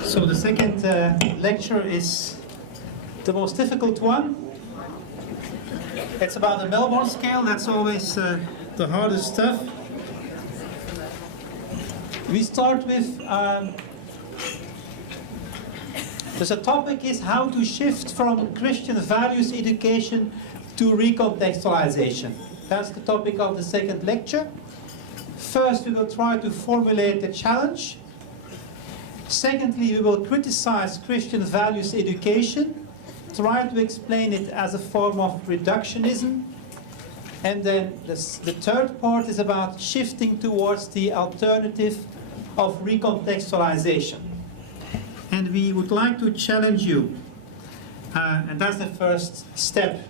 So the second lecture is the most difficult one. It's about the Melbourne scale. That's always the hardest stuff. We start with the topic is how to shift from Christian values education to recontextualization. That's the topic of the second lecture. First, we will try to formulate a challenge. Secondly, we will criticize Christian values education, try to explain it as a form of reductionism. And then the third part is about shifting towards the alternative of recontextualization. And we would like to challenge you. And that's the first step.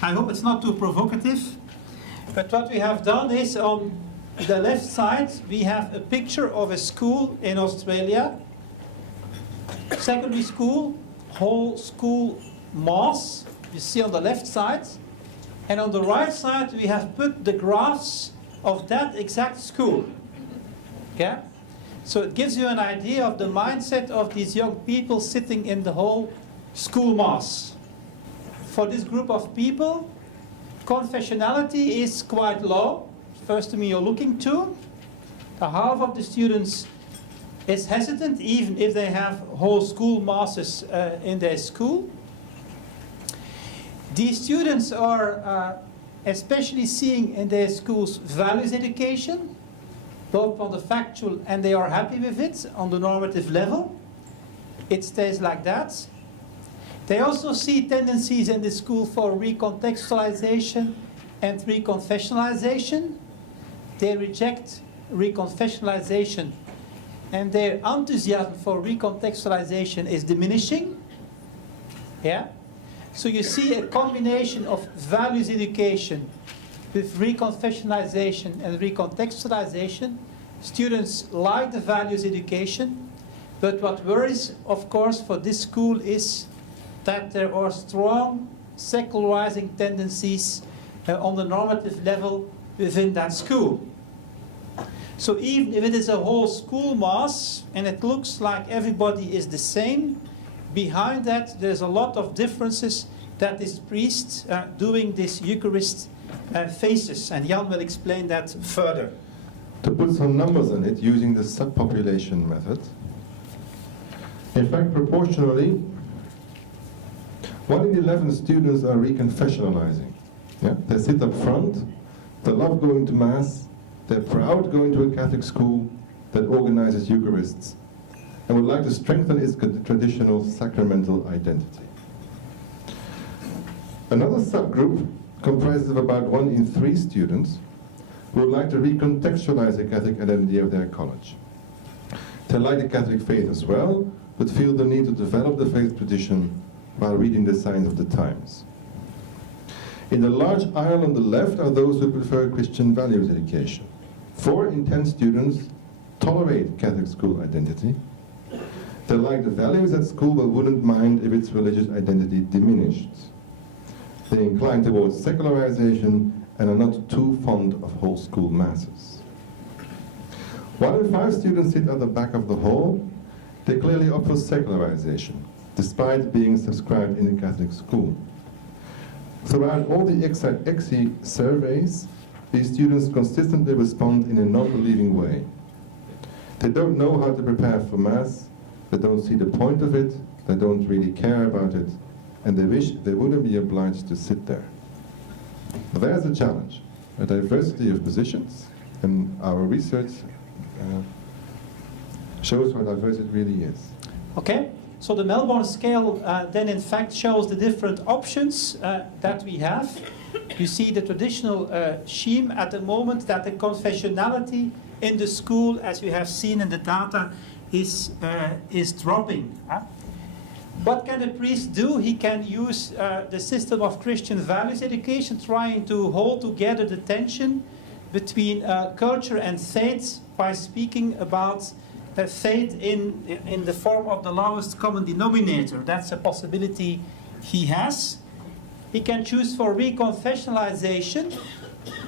I hope it's not too provocative. But what we have done is on the left side, we have a picture of a school in Australia. Secondary school, whole school mass, you see on the left side. And on the right side, we have put the graphs of that exact school. Okay? So it gives you an idea of the mindset of these young people sitting in the whole school mass. For this group of people, confessionality is quite low. First thing you're looking to. Half of the students is hesitant, even if they have whole school masses in their school. These students are especially seeing in their schools values education, both on the factual, and they are happy with it on the normative level. It stays like that. They also see tendencies in the school for recontextualization and reconfessionalization. They reject reconfessionalization, and their enthusiasm for recontextualization is diminishing. Yeah? So you see a combination of values education with reconfessionalization and recontextualization. Students like the values education, but what worries, of course, for this school is that there are strong secularizing tendencies on the normative level within that school. So even if it is a whole school mass and it looks like everybody is the same, behind that there's a lot of differences that this priest doing this Eucharist faces, and Jan will explain that further. To put some numbers on it using the subpopulation method, in fact proportionally 1 in 11 students are reconfessionalizing. Yeah? They sit up front, they love going to Mass, they're proud going to a Catholic school that organizes Eucharists, and would like to strengthen its traditional sacramental identity. Another subgroup comprises of about 1 in 3 students who would like to recontextualize the Catholic identity of their college. They like the Catholic faith as well, but feel the need to develop the faith tradition while reading the signs of the times. In the large aisle on the left are those who prefer Christian values education. 4 in 10 students tolerate Catholic school identity. They like the values at school but wouldn't mind if its religious identity diminished. They incline towards secularization and are not too fond of whole school masses. 1 in 5 students sit at the back of the hall. They clearly opt for secularization, despite being subscribed in a Catholic school. Throughout all the XE surveys, these students consistently respond in a non-believing way. They don't know how to prepare for Mass, they don't see the point of it, they don't really care about it, and they wish they wouldn't be obliged to sit there. But there's a challenge, a diversity of positions, and our research shows how diverse it really is. Okay, so the Melbourne scale then in fact shows the different options that we have. You see the traditional scheme at the moment that the confessionality in the school, as we have seen in the data, is dropping. What can a priest do? He can use the system of Christian values education, trying to hold together the tension between culture and faith by speaking about faith in the form of the lowest common denominator. That's a possibility he has. He can choose for reconfessionalization,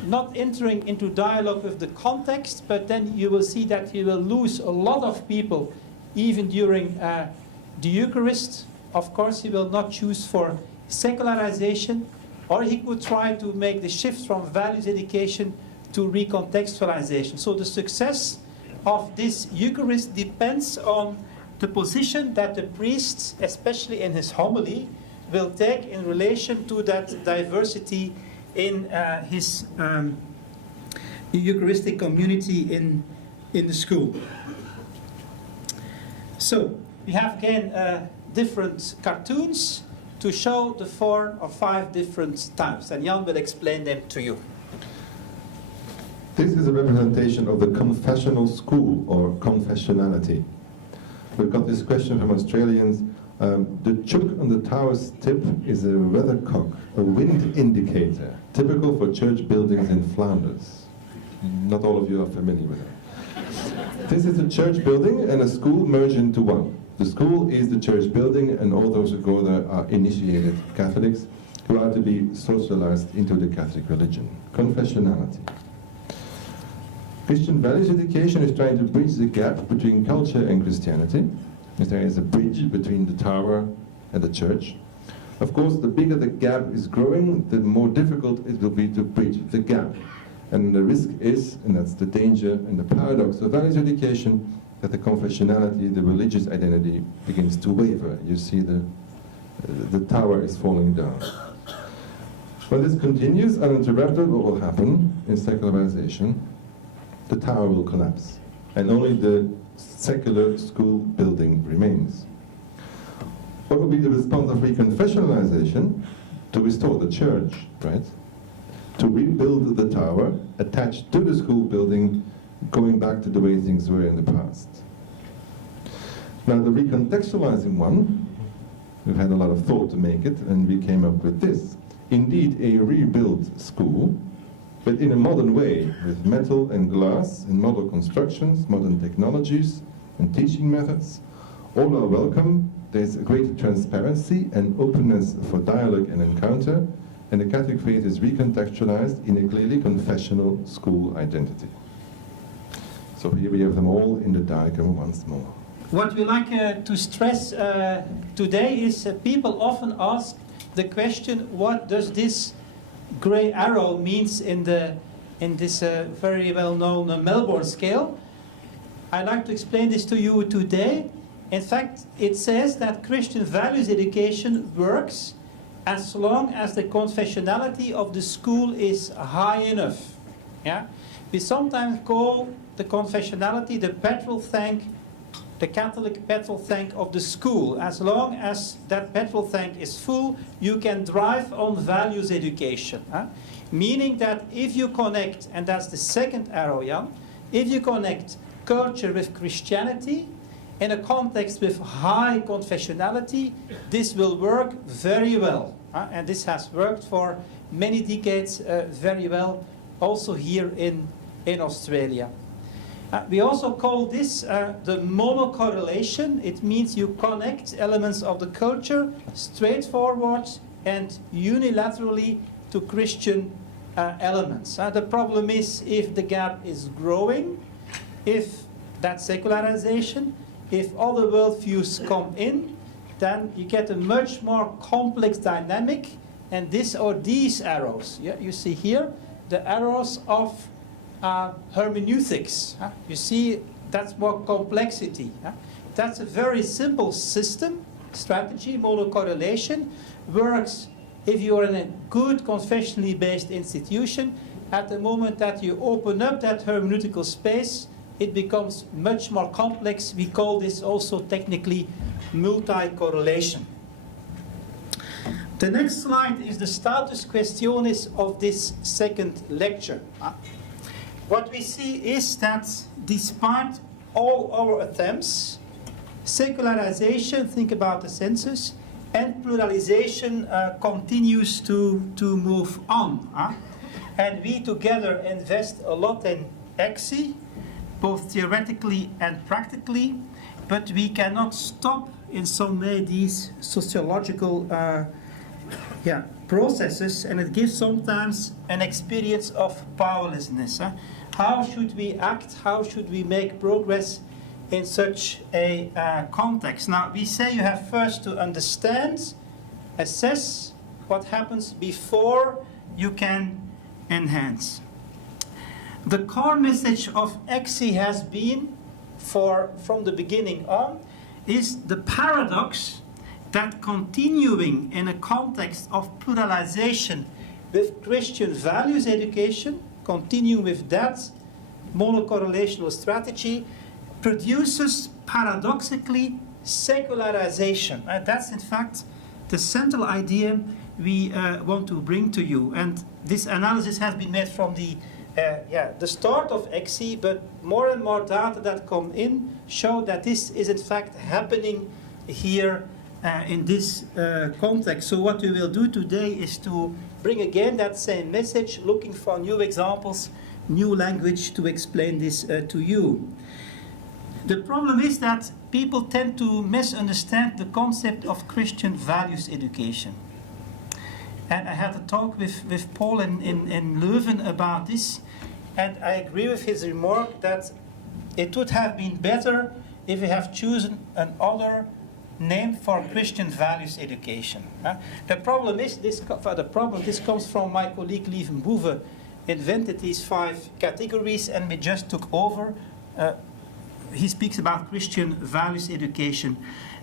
not entering into dialogue with the context, but then you will see that he will lose a lot of people even during the Eucharist. Of course, he will not choose for secularization, or he could try to make the shift from values education to recontextualization. So the success of this Eucharist depends on the position that the priest, especially in his homily, will take in relation to that diversity in his Eucharistic community in the school. So we have again different cartoons to show the 4 or 5 different types, and Jan will explain them to you. This is a representation of the confessional school, or confessionality. We've got this question from Australians. The chook on the tower's tip is a weathercock, a wind indicator, typical for church buildings in Flanders. Not all of you are familiar with it. This is a church building and a school merged into one. The school is the church building, and all those who go there are initiated Catholics who are to be socialized into the Catholic religion. Confessionality. Christian values education is trying to bridge the gap between culture and Christianity. There is a bridge between the tower and the church. Of course, the bigger the gap is growing, the more difficult it will be to bridge the gap. And the risk is, and that's the danger and the paradox of values education, that the confessionality, the religious identity, begins to waver. You see the tower is falling down. When this continues uninterrupted, what will happen in secularization? The tower will collapse, and only the secular school building remains. What will be the response of reconfessionalization? To restore the church, right? To rebuild the tower attached to the school building, going back to the way things were in the past. Now the recontextualizing one, we've had a lot of thought to make it, and we came up with this. Indeed, a rebuilt school, but in a modern way, with metal and glass and model constructions, modern technologies and teaching methods. All are welcome. There's a great transparency and openness for dialogue and encounter, and the Catholic faith is recontextualized in a clearly confessional school identity. So here we have them all in the diagram once more. What we like to stress today is people often ask the question, what does this grey arrow means in this very well-known Melbourne scale? I'd like to explain this to you today. In fact, it says that Christian values education works as long as the confessionality of the school is high enough. Yeah? We sometimes call the confessionality the petrol tank, the Catholic petrol tank of the school. As long as that petrol tank is full, you can drive on values education. Meaning that if you connect, and that's the second arrow, Jan, if you connect culture with Christianity in a context with high confessionality, this will work very well. And this has worked for many decades very well, also here in Australia. We also call this the monocorrelation. It means you connect elements of the culture straightforward and unilaterally to Christian elements. The problem is if the gap is growing, if that secularization, if other worldviews come in, then you get a much more complex dynamic, and these arrows. Yeah, you see here the arrows of hermeneutics. You see, that's more complexity. That's a very simple system, strategy, monocorrelation, works if you are in a good confessionally based institution. At the moment that you open up that hermeneutical space, it becomes much more complex. We call this also technically multi-correlation. The next slide is the status questionis of this second lecture. What we see is that despite all our attempts, secularization, think about the census, and pluralization continues to move on. And we together invest a lot in XE, both theoretically and practically, but we cannot stop in some way these sociological processes, and it gives sometimes an experience of powerlessness. How should we act? How should we make progress in such a context? Now, we say you have first to understand, assess what happens before you can enhance. The core message of XE has been, from the beginning on, is the paradox that continuing in a context of pluralization with Christian values education, continuing with that monocorrelational strategy, produces paradoxically secularization. That's in fact the central idea we want to bring to you. And this analysis has been made from the start of XE, but more and more data that come in show that this is in fact happening here in this context. So what we will do today is to bring again that same message, looking for new examples, new language to explain this to you. The problem is that people tend to misunderstand the concept of Christian values education. And I had a talk with Paul in Leuven about this, and I agree with his remark that it would have been better if we have chosen another name for Christian values education. The problem is, this comes from my colleague Lieven Boeve, invented these 5 categories and we just took over. He speaks about Christian values education.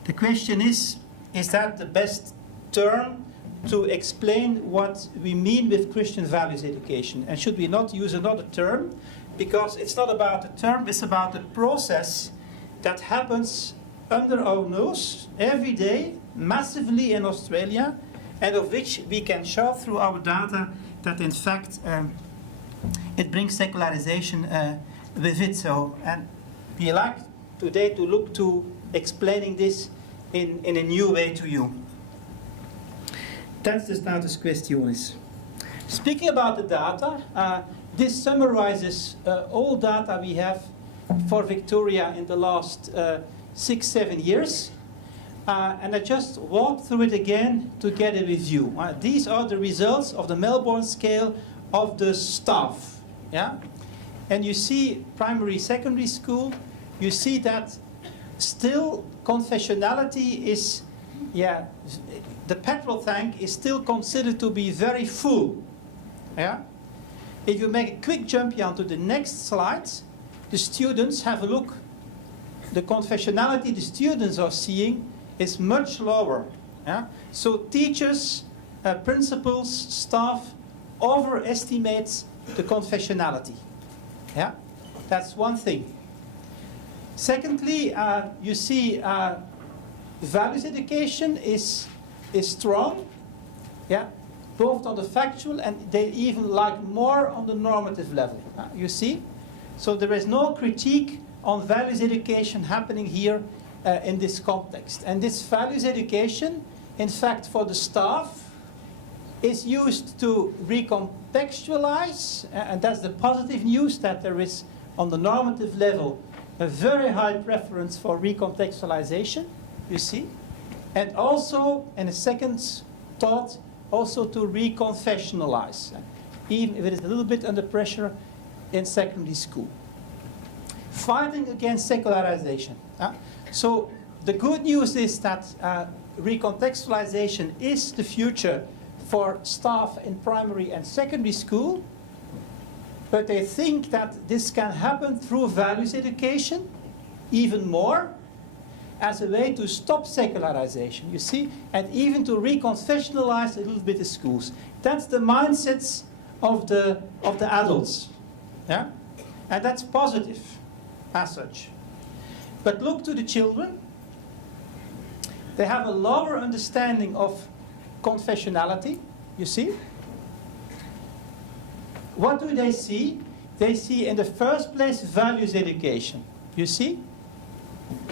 The question is that the best term to explain what we mean with Christian values education? And should we not use another term? Because it's not about the term, it's about the process that happens under our nose every day, massively in Australia, and of which we can show through our data that in fact it brings secularization with it. So, and we like today to look to explaining this in a new way to you. That's the status questionis. Speaking about the data, this summarizes all data we have for Victoria in the last 6-7 years. And I just walked through it again together with you. These are the results of the Melbourne scale of the staff. Yeah? And you see primary, secondary school, you see that still confessionality is, the petrol tank is still considered to be very full. Yeah? If you make a quick jump here onto the next slide, the students have a look. The confessionality the students are seeing is much lower. Yeah? So teachers, principals, staff overestimate the confessionality. Yeah? That's one thing. Secondly, you see values education is strong, yeah, both on the factual and they even like more on the normative level. You see? So there is no critique on values education happening here in this context. And this values education, in fact, for the staff, is used to recontextualize, and that's the positive news, that there is, on the normative level, a very high preference for recontextualization, you see. And also, in a second thought, also to reconfessionalize, even if it is a little bit under pressure in secondary school. Fighting against secularization. So the good news is that recontextualization is the future for staff in primary and secondary school, but they think that this can happen through values education even more as a way to stop secularization, you see, and even to reconfessionalize a little bit the schools. That's the mindsets of the adults, yeah? And that's positive as such. But look to the children. They have a lower understanding of confessionality, you see. What do they see? They see in the first place values education, you see.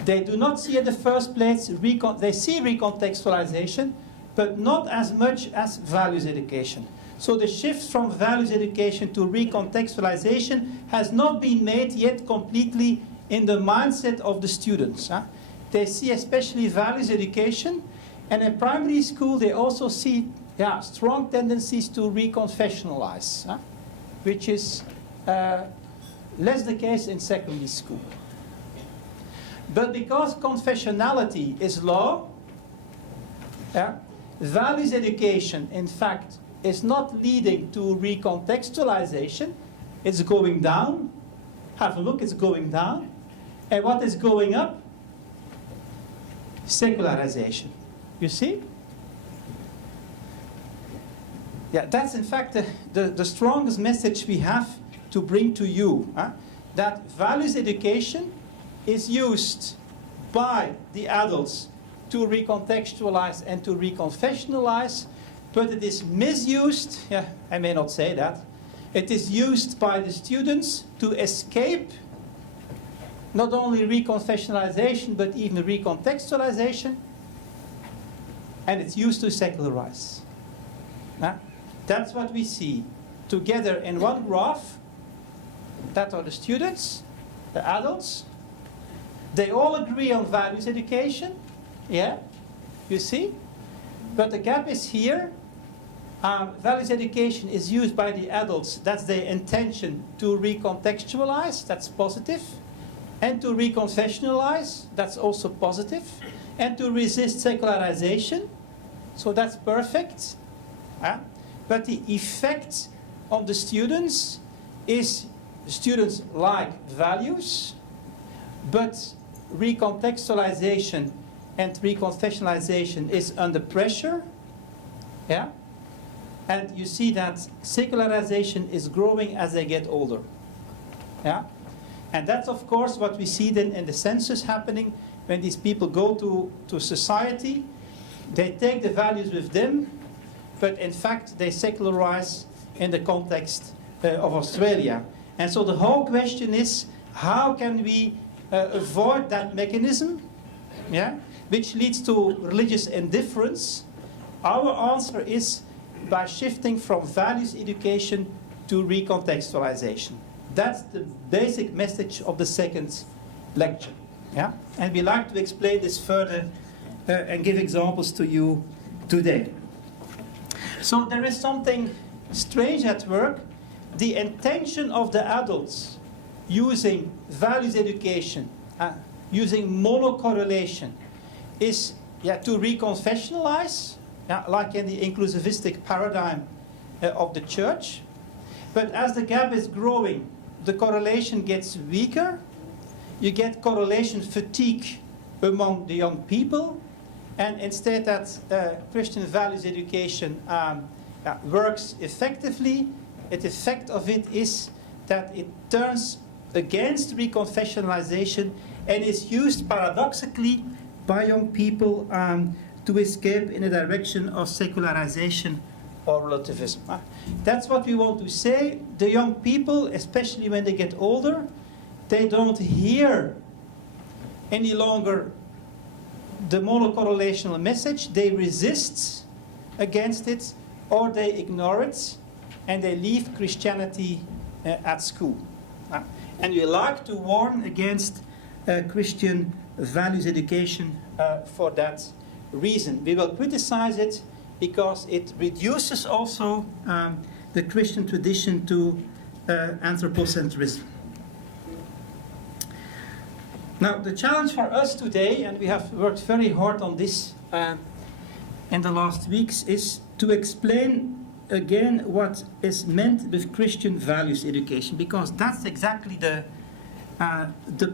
They do not see in the first place, they see recontextualization, but not as much as values education. So the shift from values education to recontextualization has not been made yet completely in the mindset of the students. They see especially values education, and in primary school they also see strong tendencies to reconfessionalize, which is less the case in secondary school. But because confessionality is low, values education, in fact, is not leading to recontextualization. It's going down. Have a look, it's going down. And what is going up? Secularization. You see? Yeah, that's in fact the strongest message we have to bring to you. That values education is used by the adults to recontextualize and to reconfessionalize, but it is misused, I may not say that, it is used by the students to escape not only reconfessionalization, but even recontextualization, and it's used to secularize. That's what we see together in one graph. That are the students, the adults. They all agree on values education, you see? But the gap is here. Values education is used by the adults. That's their intention to recontextualize. That's positive. And to reconfessionalize. That's also positive. And to resist secularization. So that's perfect. But the effect on the students is students like values, but recontextualization and reconfessionalization is under pressure. And you see that secularization is growing as they get older. And that's of course what we see then in the census happening when these people go to society. They take the values with them, but in fact they secularize in the context of Australia. And so the whole question is, how can we avoid that mechanism, which leads to religious indifference? Our answer is by shifting from values education to recontextualization. That's the basic message of the second lecture. And we like to explain this further and give examples to you today. So there is something strange at work. The intention of the adults using values education, using monocorrelation, is to reconfessionalize, like in the inclusivistic paradigm of the church. But as the gap is growing, the correlation gets weaker. You get correlation fatigue among the young people. And instead that Christian values education works effectively, the effect of it is that it turns against reconfessionalization and is used paradoxically by young people to escape in the direction of secularization or relativism. That's what we want to say. The young people, especially when they get older, they don't hear any longer the monocorrelational message. They resist against it, or they ignore it, and they leave Christianity at school. And we like to warn against Christian values education for that reason. We will criticize it because it reduces also the Christian tradition to anthropocentrism. Now, the challenge for us today, and we have worked very hard on this in the last weeks, is to explain again what is meant with Christian values education, because that's exactly the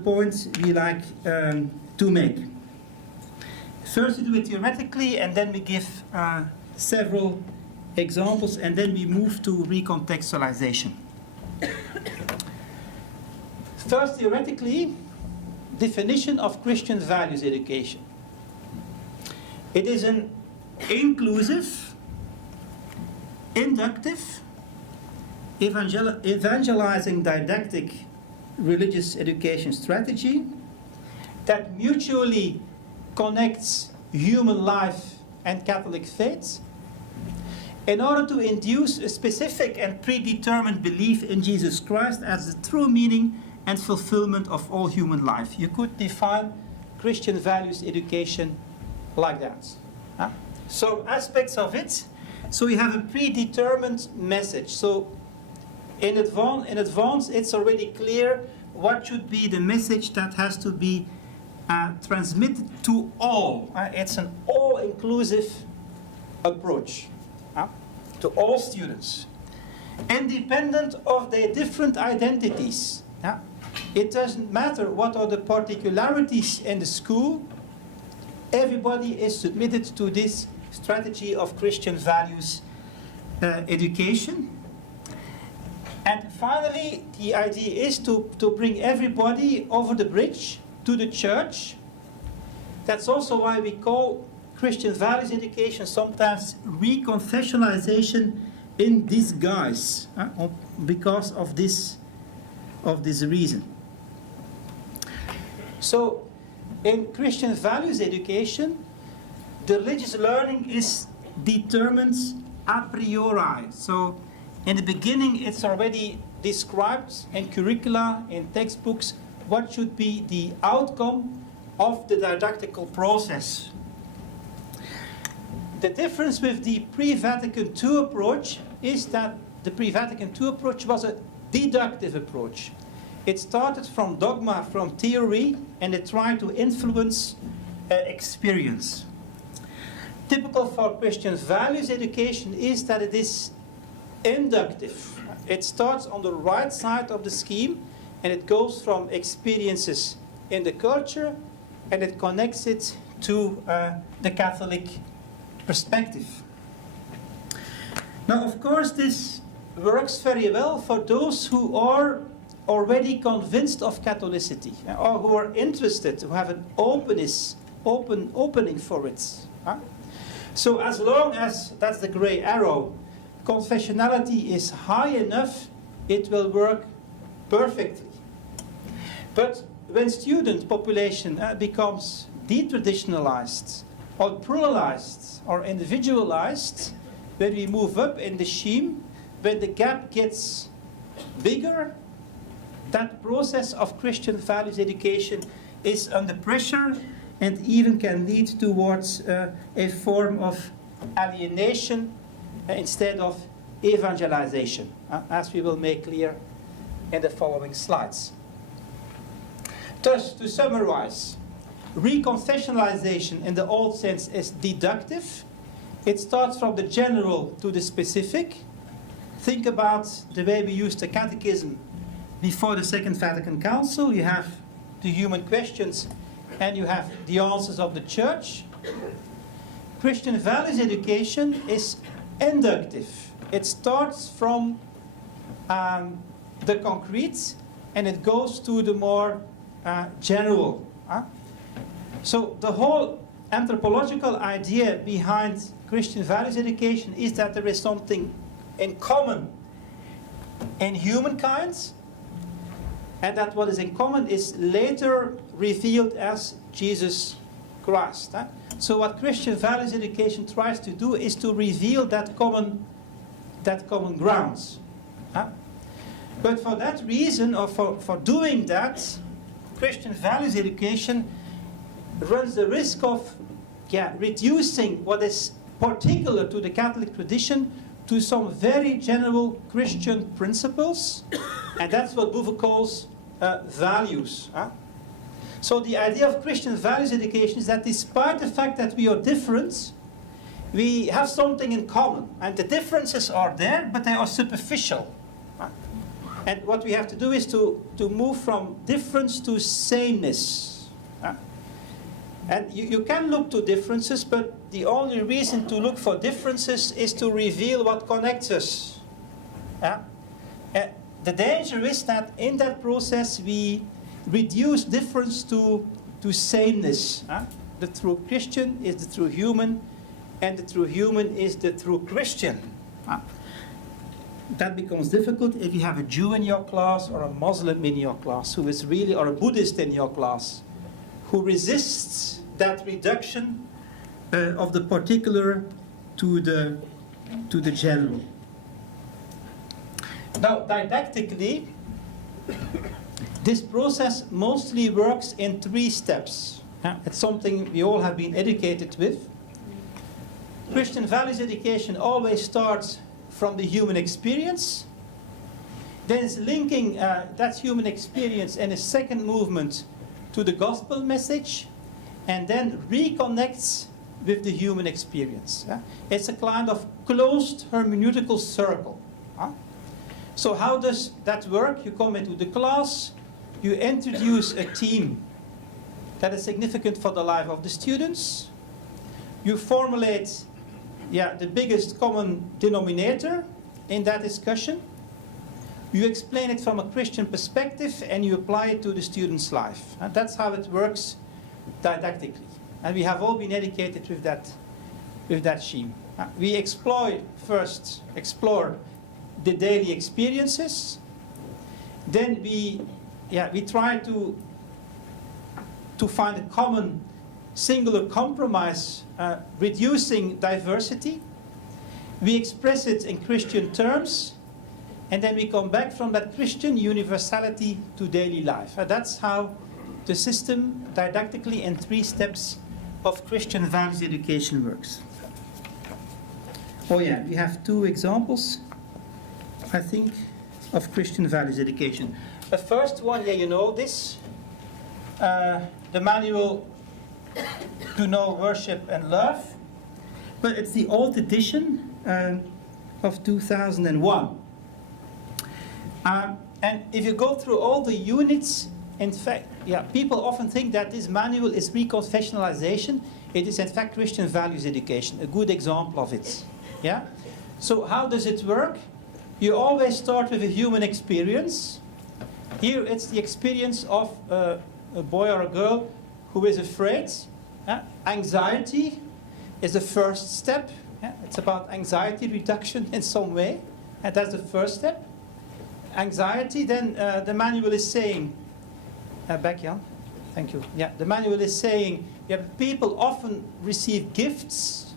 point we like to make. First we do it theoretically, and then we give several examples, and then we move to recontextualization. First, theoretically, definition of Christian values education. It is an inclusive, inductive, evangelizing didactic religious education strategy that mutually connects human life and Catholic faith in order to induce a specific and predetermined belief in Jesus Christ as the true meaning and fulfillment of all human life. You could define Christian values education like that. So aspects of it So you have a predetermined message. So in advance, it's already clear what should be the message that has to be transmitted to all. It's an all-inclusive approach to all students, independent of their different identities. It doesn't matter what are the particularities in the school. Everybody is submitted to this strategy of Christian values education. And finally, the idea is to bring everybody over the bridge to the church. That's also why we call Christian values education sometimes recontextualization in disguise, because of this reason. So, in Christian values education, the religious learning is determined a priori. So, in the beginning, it's already described in curricula, in textbooks, what should be the outcome of the didactical process. The difference with the pre-Vatican II approach is that the pre-Vatican II approach was a deductive approach. It started from dogma, from theory, and it tried to influence experience. Typical for Christian values education is that it is inductive. It starts on the right side of the scheme, and it goes from experiences in the culture, and it connects it to the Catholic perspective. Now, of course, this works very well for those who are already convinced of Catholicity, or who are interested, who have an opening for it. So as long as, that's the gray arrow, confessionality is high enough, it will work perfectly. But when student population becomes detraditionalized, or pluralized, or individualized, when we move up in the scheme, when the gap gets bigger, that process of Christian values education is under pressure and even can lead towards a form of alienation instead of evangelization, as we will make clear in the following slides. Thus, to summarize, recontextualization in the old sense is deductive. It starts from the general to the specific. Think about the way we used the catechism before the Second Vatican Council. You have the human questions and you have the answers of the church. Christian values education is inductive. It starts from the concrete and it goes to the more general. So the whole anthropological idea behind Christian values education is that there is something in common in humankind, and that what is in common is later revealed as Jesus Christ. So what Christian values education tries to do is to reveal that common grounds. But for that reason, or for doing that, Christian values education runs the risk of reducing what is particular to the Catholic tradition to some very general Christian principles, and that's what Bouvet calls values. So the idea of Christian values education is that despite the fact that we are different, we have something in common, and the differences are there, but they are superficial. And what we have to do is to move from difference to sameness. And you can look to differences, but the only reason to look for differences is to reveal what connects us. The danger is that in that process we reduce difference to sameness. The true Christian is the true human, and the true human is the true Christian. That becomes difficult if you have a Jew in your class or a Muslim in your class who is really, or a Buddhist in your class who resists that reduction of the particular to the general. Now, didactically, this process mostly works in 3 steps. It's something we all have been educated with. Christian values education always starts from the human experience. Then it's linking that human experience in a second movement to the gospel message, and then reconnects with the human experience. It's a kind of closed hermeneutical circle. So how does that work? You come into the class, you introduce a theme that is significant for the life of the students. You formulate the biggest common denominator in that discussion. You explain it from a Christian perspective and you apply it to the student's life. And that's how it works didactically. And we have all been educated with that scheme. We first explore the daily experiences. Then we try to find a common singular compromise, reducing diversity. We express it in Christian terms, and then we come back from that Christian universality to daily life. That's how the system didactically in 3 steps of Christian values education works. We have 2 examples, I think, of Christian values education. The first one, you know this, the manual To Know, Worship and Love, but it's the old edition of 2001. And if you go through all the units, in fact, people often think that this manual is recontextualization. It is in fact Christian values education, a good example of it. So how does it work? You always start with a human experience. Here it's the experience of a boy or a girl who is afraid. Anxiety is the first step. It's about anxiety reduction in some way. And that's the first step. Anxiety, then the manual is saying, back Jan, thank you. The manual is saying, people often receive gifts,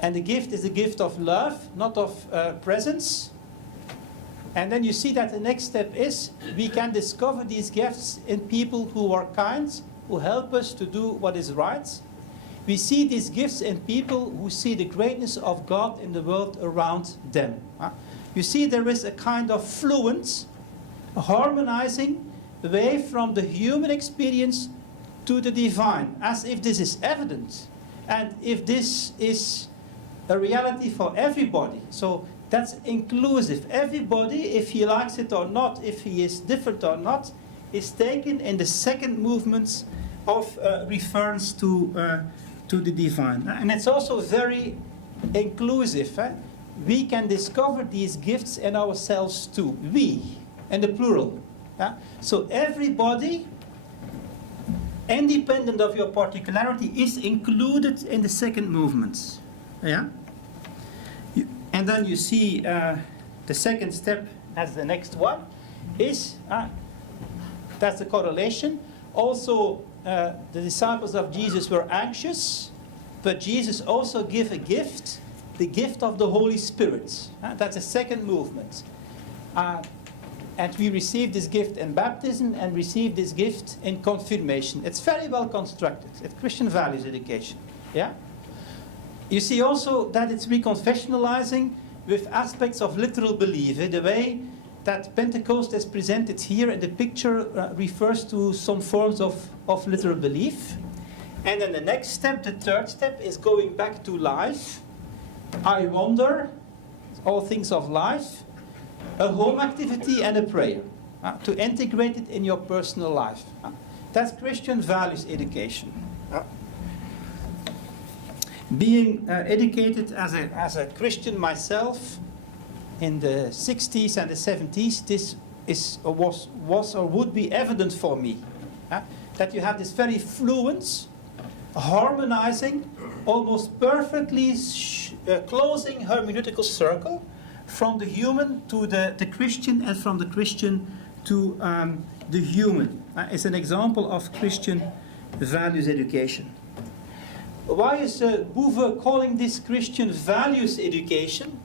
and the gift is the gift of love, not of presence. And then you see that the next step is, we can discover these gifts in people who are kind, who help us to do what is right. We see these gifts in people who see the greatness of God in the world around them. You see there is a kind of fluent, harmonizing way from the human experience to the divine, as if this is evident, and if this is a reality for everybody. So that's inclusive. Everybody, if he likes it or not, if he is different or not, is taken in the second movement of reference to the divine. And it's also very inclusive. We can discover these gifts in ourselves too. We, in the plural. So everybody, independent of your particularity, is included in the second movement. And then you see the second step, as the next one, is that's the correlation. Also, the disciples of Jesus were anxious, but Jesus also gave a gift, the gift of the Holy Spirit. That's a second movement. And we receive this gift in baptism and receive this gift in confirmation. It's very well constructed. It's Christian values education. You see also that it's reconfessionalizing with aspects of literal belief. The way that Pentecost is presented here in the picture refers to some forms of literal belief. And then the next step, the third step, is going back to life. I wonder, all things of life, a home activity and a prayer, to integrate it in your personal life. That's Christian values education. Being educated as a Christian myself in the 60s and the 70s, this was or would be evident for me. That you have this very fluent, harmonizing, almost perfectly closing hermeneutical circle from the human to the Christian, and from the Christian to the human. It's an example of Christian values education. Why is Bouvet calling this Christian values education?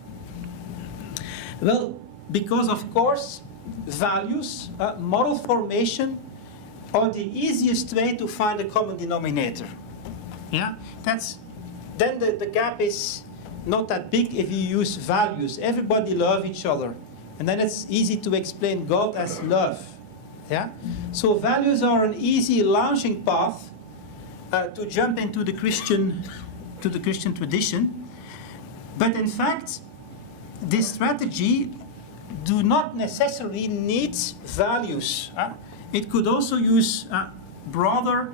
Well, because of course values, moral formation, are the easiest way to find a common denominator. That's then the gap is not that big if you use values. Everybody loves each other. And then it's easy to explain God as love. Yeah? So values are an easy launching path to jump into the Christian tradition. But in fact, this strategy do not necessarily need values. It could also use broader,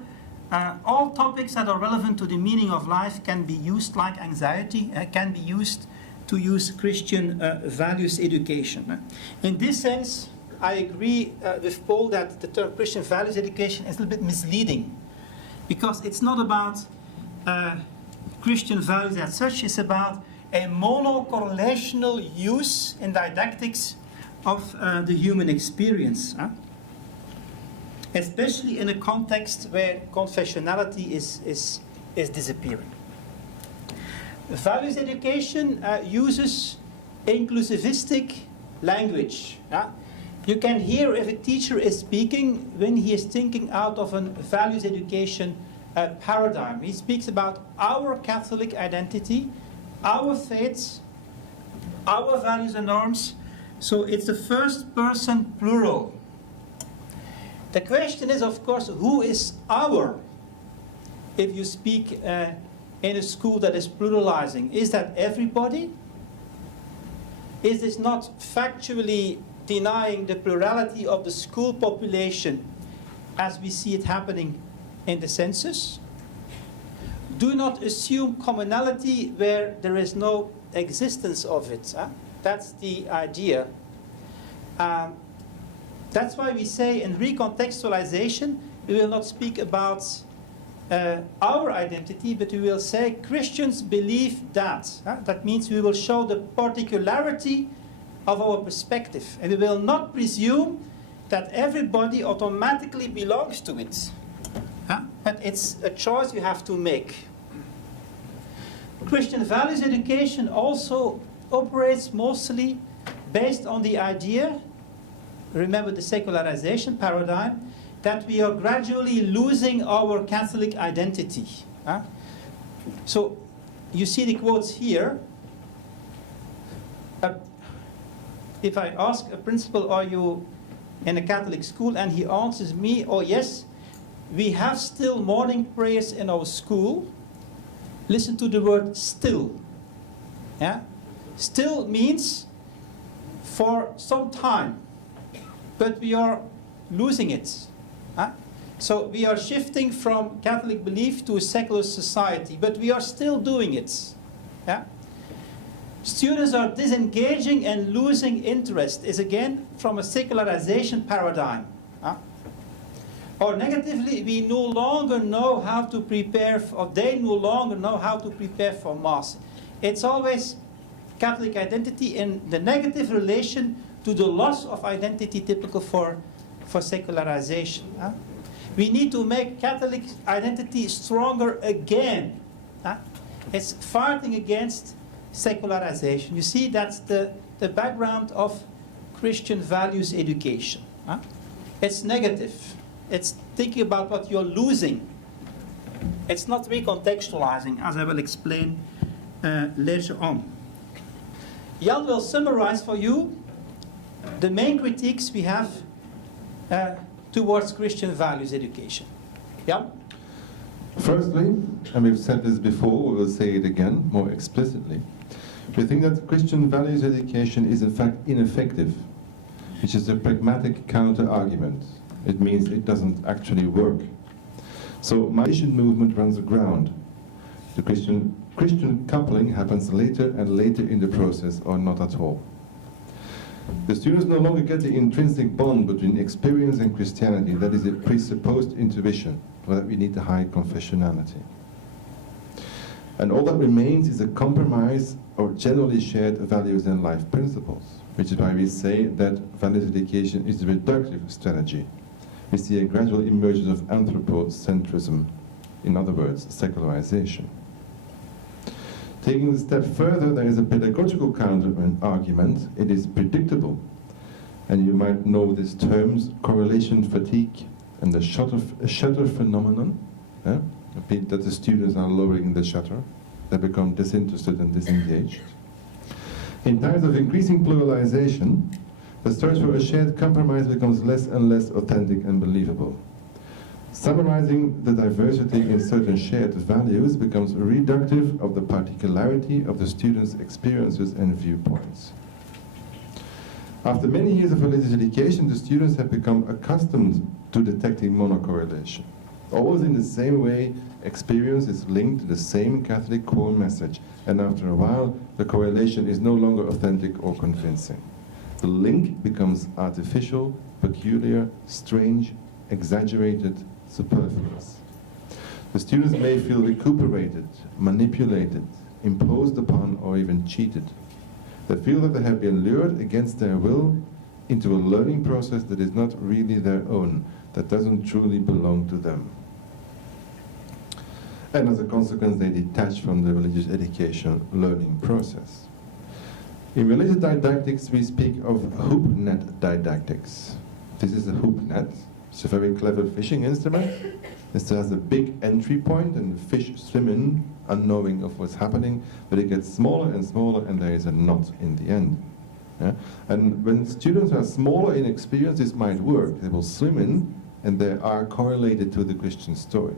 all topics that are relevant to the meaning of life can be used, like anxiety, can be used to use Christian values education. In this sense, I agree with Paul that the term Christian values education is a little bit misleading, because it's not about Christian values as such, it's about a monocorrelational use in didactics of the human experience, especially in a context where confessionality is disappearing. Values education uses inclusivistic language. You can hear if a teacher is speaking when he is thinking out of a values education paradigm. He speaks about our Catholic identity, our faiths, our values and norms. So it's the first person plural. The question is, of course, who is our? If you speak in a school that is pluralizing, is that everybody? Is this not factually denying the plurality of the school population as we see it happening in the census? Do not assume commonality where there is no existence of it. That's the idea. That's why we say in recontextualization, we will not speak about our identity, but we will say Christians believe that. That means we will show the particularity of our perspective. And we will not presume that everybody automatically belongs to it. But it's a choice you have to make. Christian values education also operates mostly based on the idea, remember the secularization paradigm, that we are gradually losing our Catholic identity. So you see the quotes here. If I ask a principal, are you in a Catholic school? And he answers me, oh yes, we have still morning prayers in our school. Listen to the word still. Still means for some time, but we are losing it. So we are shifting from Catholic belief to a secular society, but we are still doing it. Students are disengaging and losing interest, is again from a secularization paradigm. Or negatively, we no longer know how to prepare, or they no longer know how to prepare for Mass. It's always Catholic identity in the negative relation to the loss of identity typical for secularization. We need to make Catholic identity stronger again. It's fighting against secularization. You see, that's the background of Christian values education. It's negative. It's thinking about what you're losing. It's not recontextualizing, as I will explain later on. Jan will summarize for you the main critiques we have towards Christian values education. Jan? Firstly, and we've said this before, we will say it again more explicitly, we think that Christian values education is in fact ineffective, which is a pragmatic counter-argument. It means it doesn't actually work. So my Christian movement runs aground. The Christian coupling happens later and later in the process, or not at all. The students no longer get the intrinsic bond between experience and Christianity, that is a presupposed intuition, or that we need the high confessionality. And all that remains is a compromise of generally shared values and life principles, which is why we say that values education is a reductive strategy. We see a gradual emergence of anthropocentrism, in other words, secularization. Taking a step further, there is a pedagogical counter-argument. It is predictable. And you might know these terms, correlation fatigue and the shutter phenomenon, that the students are lowering the shutter. They become disinterested and disengaged. In times of increasing pluralization, the search for a shared compromise becomes less and less authentic and believable. Summarizing the diversity in certain shared values becomes reductive of the particularity of the students' experiences and viewpoints. After many years of religious education, the students have become accustomed to detecting monocorrelation. Always in the same way, experience is linked to the same Catholic core message, and after a while, the correlation is no longer authentic or convincing. The link becomes artificial, peculiar, strange, exaggerated, superfluous. The students may feel recuperated, manipulated, imposed upon, or even cheated. They feel that they have been lured against their will into a learning process that is not really their own, that doesn't truly belong to them. And as a consequence, they detach from the religious education learning process. In religious didactics, we speak of hoop net didactics. This is a hoop net. It's a very clever fishing instrument. It has a big entry point, and the fish swim in, unknowing of what's happening, but it gets smaller and smaller, and there is a knot in the end. Yeah? And when students are smaller in experience, this might work. They will swim in, and they are correlated to the Christian story.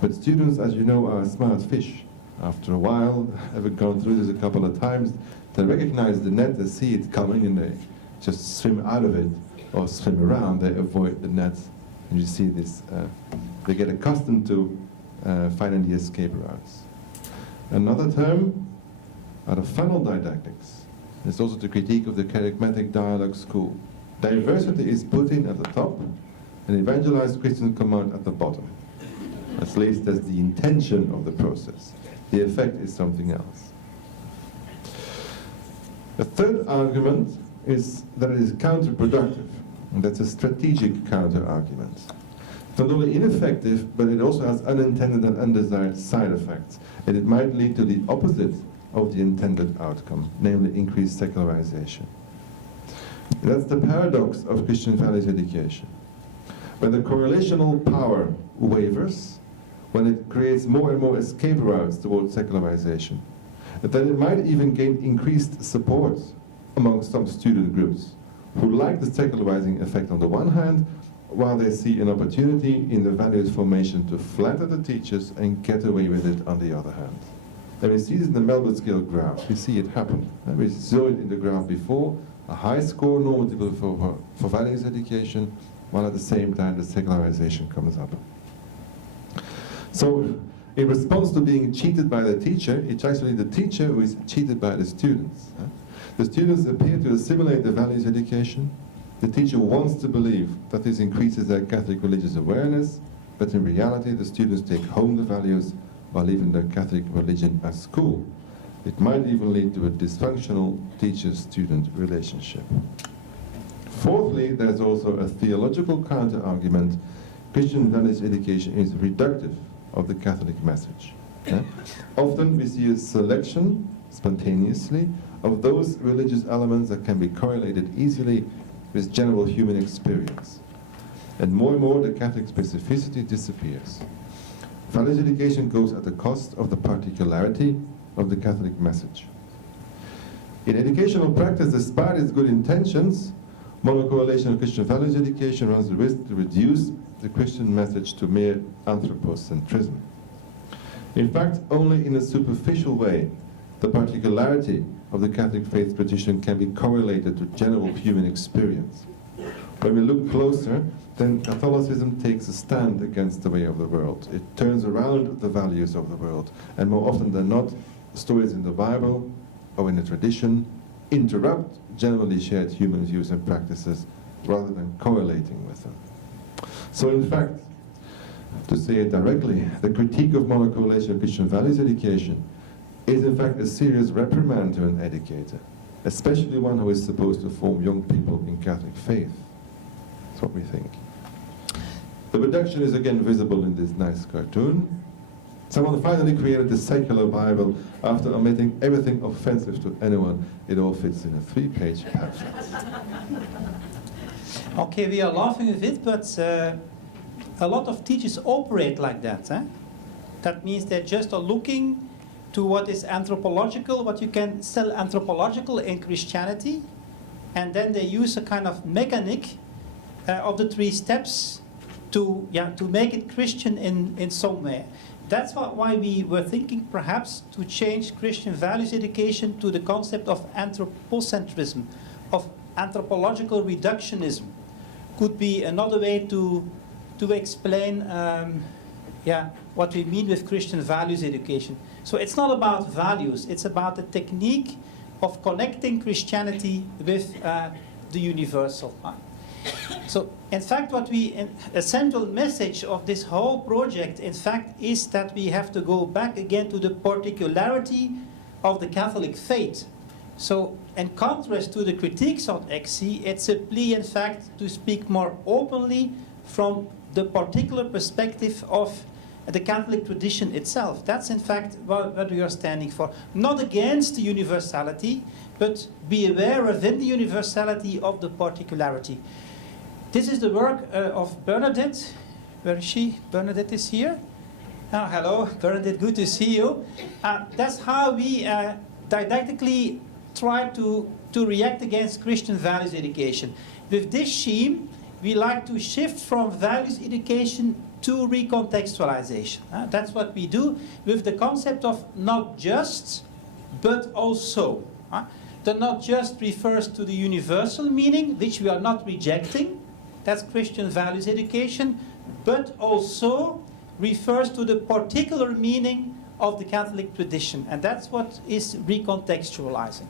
But students, as you know, are smart fish. After a while, having gone through this a couple of times, they recognize the net, they see it coming, and they just swim out of it, or swim around, they avoid the net. And you see this, they get accustomed to finding the escape routes. Another term are the funnel didactics. It's also the critique of the charismatic dialogue school. Diversity is put in at the top, and evangelized Christian command at the bottom. At least that's the intention of the process. The effect is something else. The third argument is that it is counterproductive, and that's a strategic counter-argument. It's not only ineffective, but it also has unintended and undesired side effects, and it might lead to the opposite of the intended outcome, namely increased secularization. And that's the paradox of Christian values education. When the correlational power wavers, when it creates more and more escape routes towards secularization, then it might even gain increased support among some student groups who like the secularizing effect on the one hand, while they see an opportunity in the values formation to flatter the teachers and get away with it on the other hand. And we see this in the Melbourne scale graph. We see it happen. And we saw it in the graph before, a high score normative for values education, while at the same time the secularization comes up. So, in response to being cheated by the teacher, it's actually the teacher who is cheated by the students. The students appear to assimilate the values education. The teacher wants to believe that this increases their Catholic religious awareness, but in reality the students take home the values while leaving their Catholic religion at school. It might even lead to a dysfunctional teacher-student relationship. Fourthly, there's also a theological counter-argument. Christian values education is reductive of the Catholic message. Often we see a selection, spontaneously, of those religious elements that can be correlated easily with general human experience. And more the Catholic specificity disappears. Values education goes at the cost of the particularity of the Catholic message. In educational practice, despite its good intentions, monocorrelation of Christian values education runs the risk to reduce the Christian message to mere anthropocentrism. In fact, only in a superficial way, the particularity of the Catholic faith tradition can be correlated to general human experience. When we look closer, then Catholicism takes a stand against the way of the world. It turns around the values of the world, and more often than not, stories in the Bible or in the tradition interrupt generally shared human views and practices rather than correlating with them. So in fact, to say it directly, the critique of monocorrelation of Christian values education is in fact a serious reprimand to an educator, especially one who is supposed to form young people in Catholic faith. That's what we think. The reduction is again visible in this nice cartoon. Someone finally created the secular Bible after omitting everything offensive to anyone. It all fits in a 3-page pamphlet. Okay, we are laughing a bit, but a lot of teachers operate like that. That means they just are looking to what is anthropological, what you can sell anthropological in Christianity, and then they use a kind of mechanic of the 3 steps to make it Christian in some way. That's why we were thinking perhaps to change Christian values education to the concept of anthropocentrism, of anthropological reductionism. Could be another way to explain what we mean with Christian values education. So it's not about values, it's about the technique of connecting Christianity with the universal. So, in fact, a central message of this whole project, in fact, is that we have to go back again to the particularity of the Catholic faith. So, in contrast to the critiques of XE, it's a plea, in fact, to speak more openly from the particular perspective of the Catholic tradition itself. That's, in fact, what we are standing for. Not against the universality, but be aware within the universality of the particularity. This is the work of Bernadette. Where is she? Bernadette is here. Oh, hello, Bernadette, good to see you. That's how we didactically try to react against Christian values education. With this scheme, we like to shift from values education to recontextualization. That's what we do with the concept of not just, but also. The not just refers to the universal meaning, which we are not rejecting. That's Christian values education, but also refers to the particular meaning of the Catholic tradition, and that's what is recontextualizing.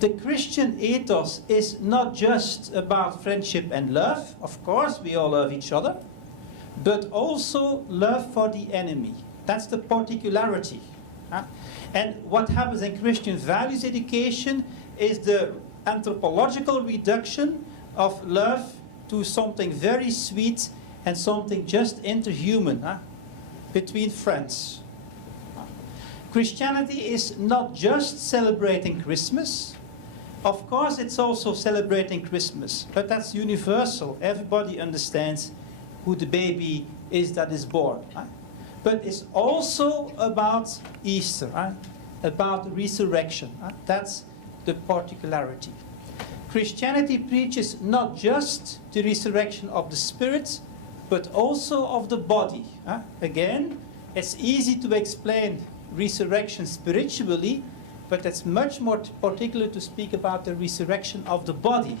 The Christian ethos is not just about friendship and love. Of course, we all love each other, but also love for the enemy. That's the particularity. And what happens in Christian values education is the anthropological reduction of love to something very sweet and something just interhuman, between friends. Christianity is not just celebrating Christmas. Of course, it's also celebrating Christmas, but that's universal. Everybody understands who the baby is that is born. But it's also about Easter, about resurrection. That's the particularity. Christianity preaches not just the resurrection of the spirit, but also of the body. Again, it's easy to explain resurrection spiritually, but it's much more particular to speak about the resurrection of the body.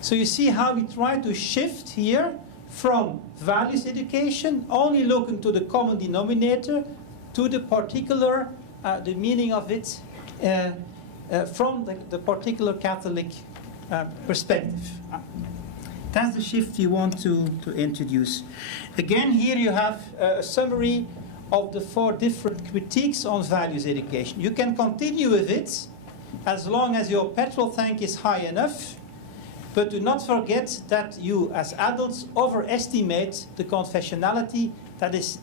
So you see how we try to shift here from values education, only looking to the common denominator, to the particular, the meaning of it, from the particular Catholic perspective. That's the shift you want to introduce. Again, here you have a summary of the 4 different critiques on values education. You can continue with it as long as your petrol tank is high enough, but do not forget that you, as adults, overestimate the confessionality that is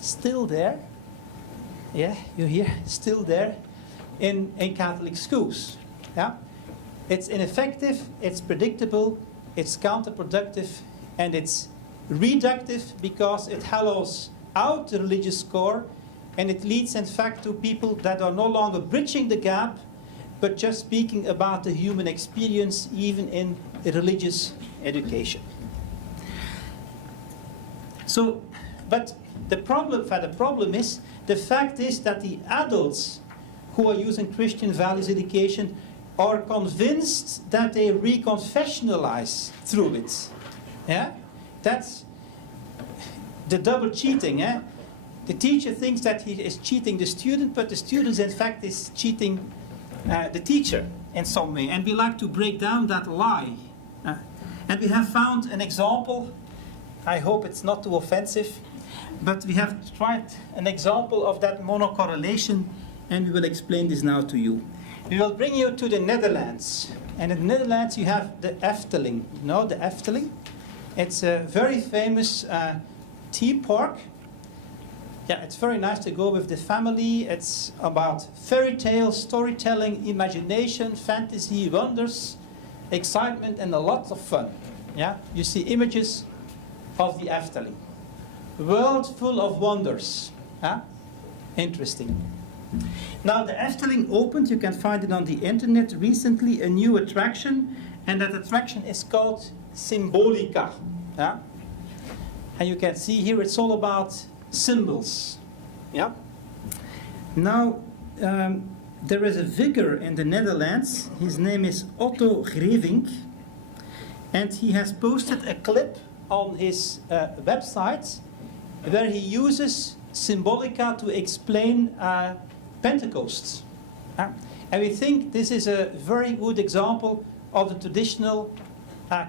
still there. Yeah, you hear? Still there. In Catholic schools. It's ineffective, it's predictable, it's counterproductive, and it's reductive because it hollows out the religious core, and it leads in fact to people that are no longer bridging the gap, but just speaking about the human experience even in religious education. So, but the problem is, the fact is that the adults who are using Christian values education are convinced that they reconfessionalize through it. That's the double cheating. The teacher thinks that he is cheating the student, but the student in fact is cheating the teacher in some way. And we like to break down that lie. And we have found an example. I hope it's not too offensive, but we have tried an example of that monocorrelation, and we will explain this now to you. We will bring you to the Netherlands. And in the Netherlands you have the Efteling. You know the Efteling? It's a very famous theme park. Yeah, it's very nice to go with the family. It's about fairy tales, storytelling, imagination, fantasy, wonders, excitement, and a lot of fun. Yeah, you see images of the Efteling. World full of wonders. Interesting. Now the Efteling opened, you can find it on the internet recently, a new attraction, and that attraction is called Symbolica. Yeah? And you can see here it's all about symbols. Yeah? Now there is a vicar in the Netherlands, his name is Otto Grevink, and he has posted a clip on his website where he uses Symbolica to explain Pentecost. And we think this is a very good example of the traditional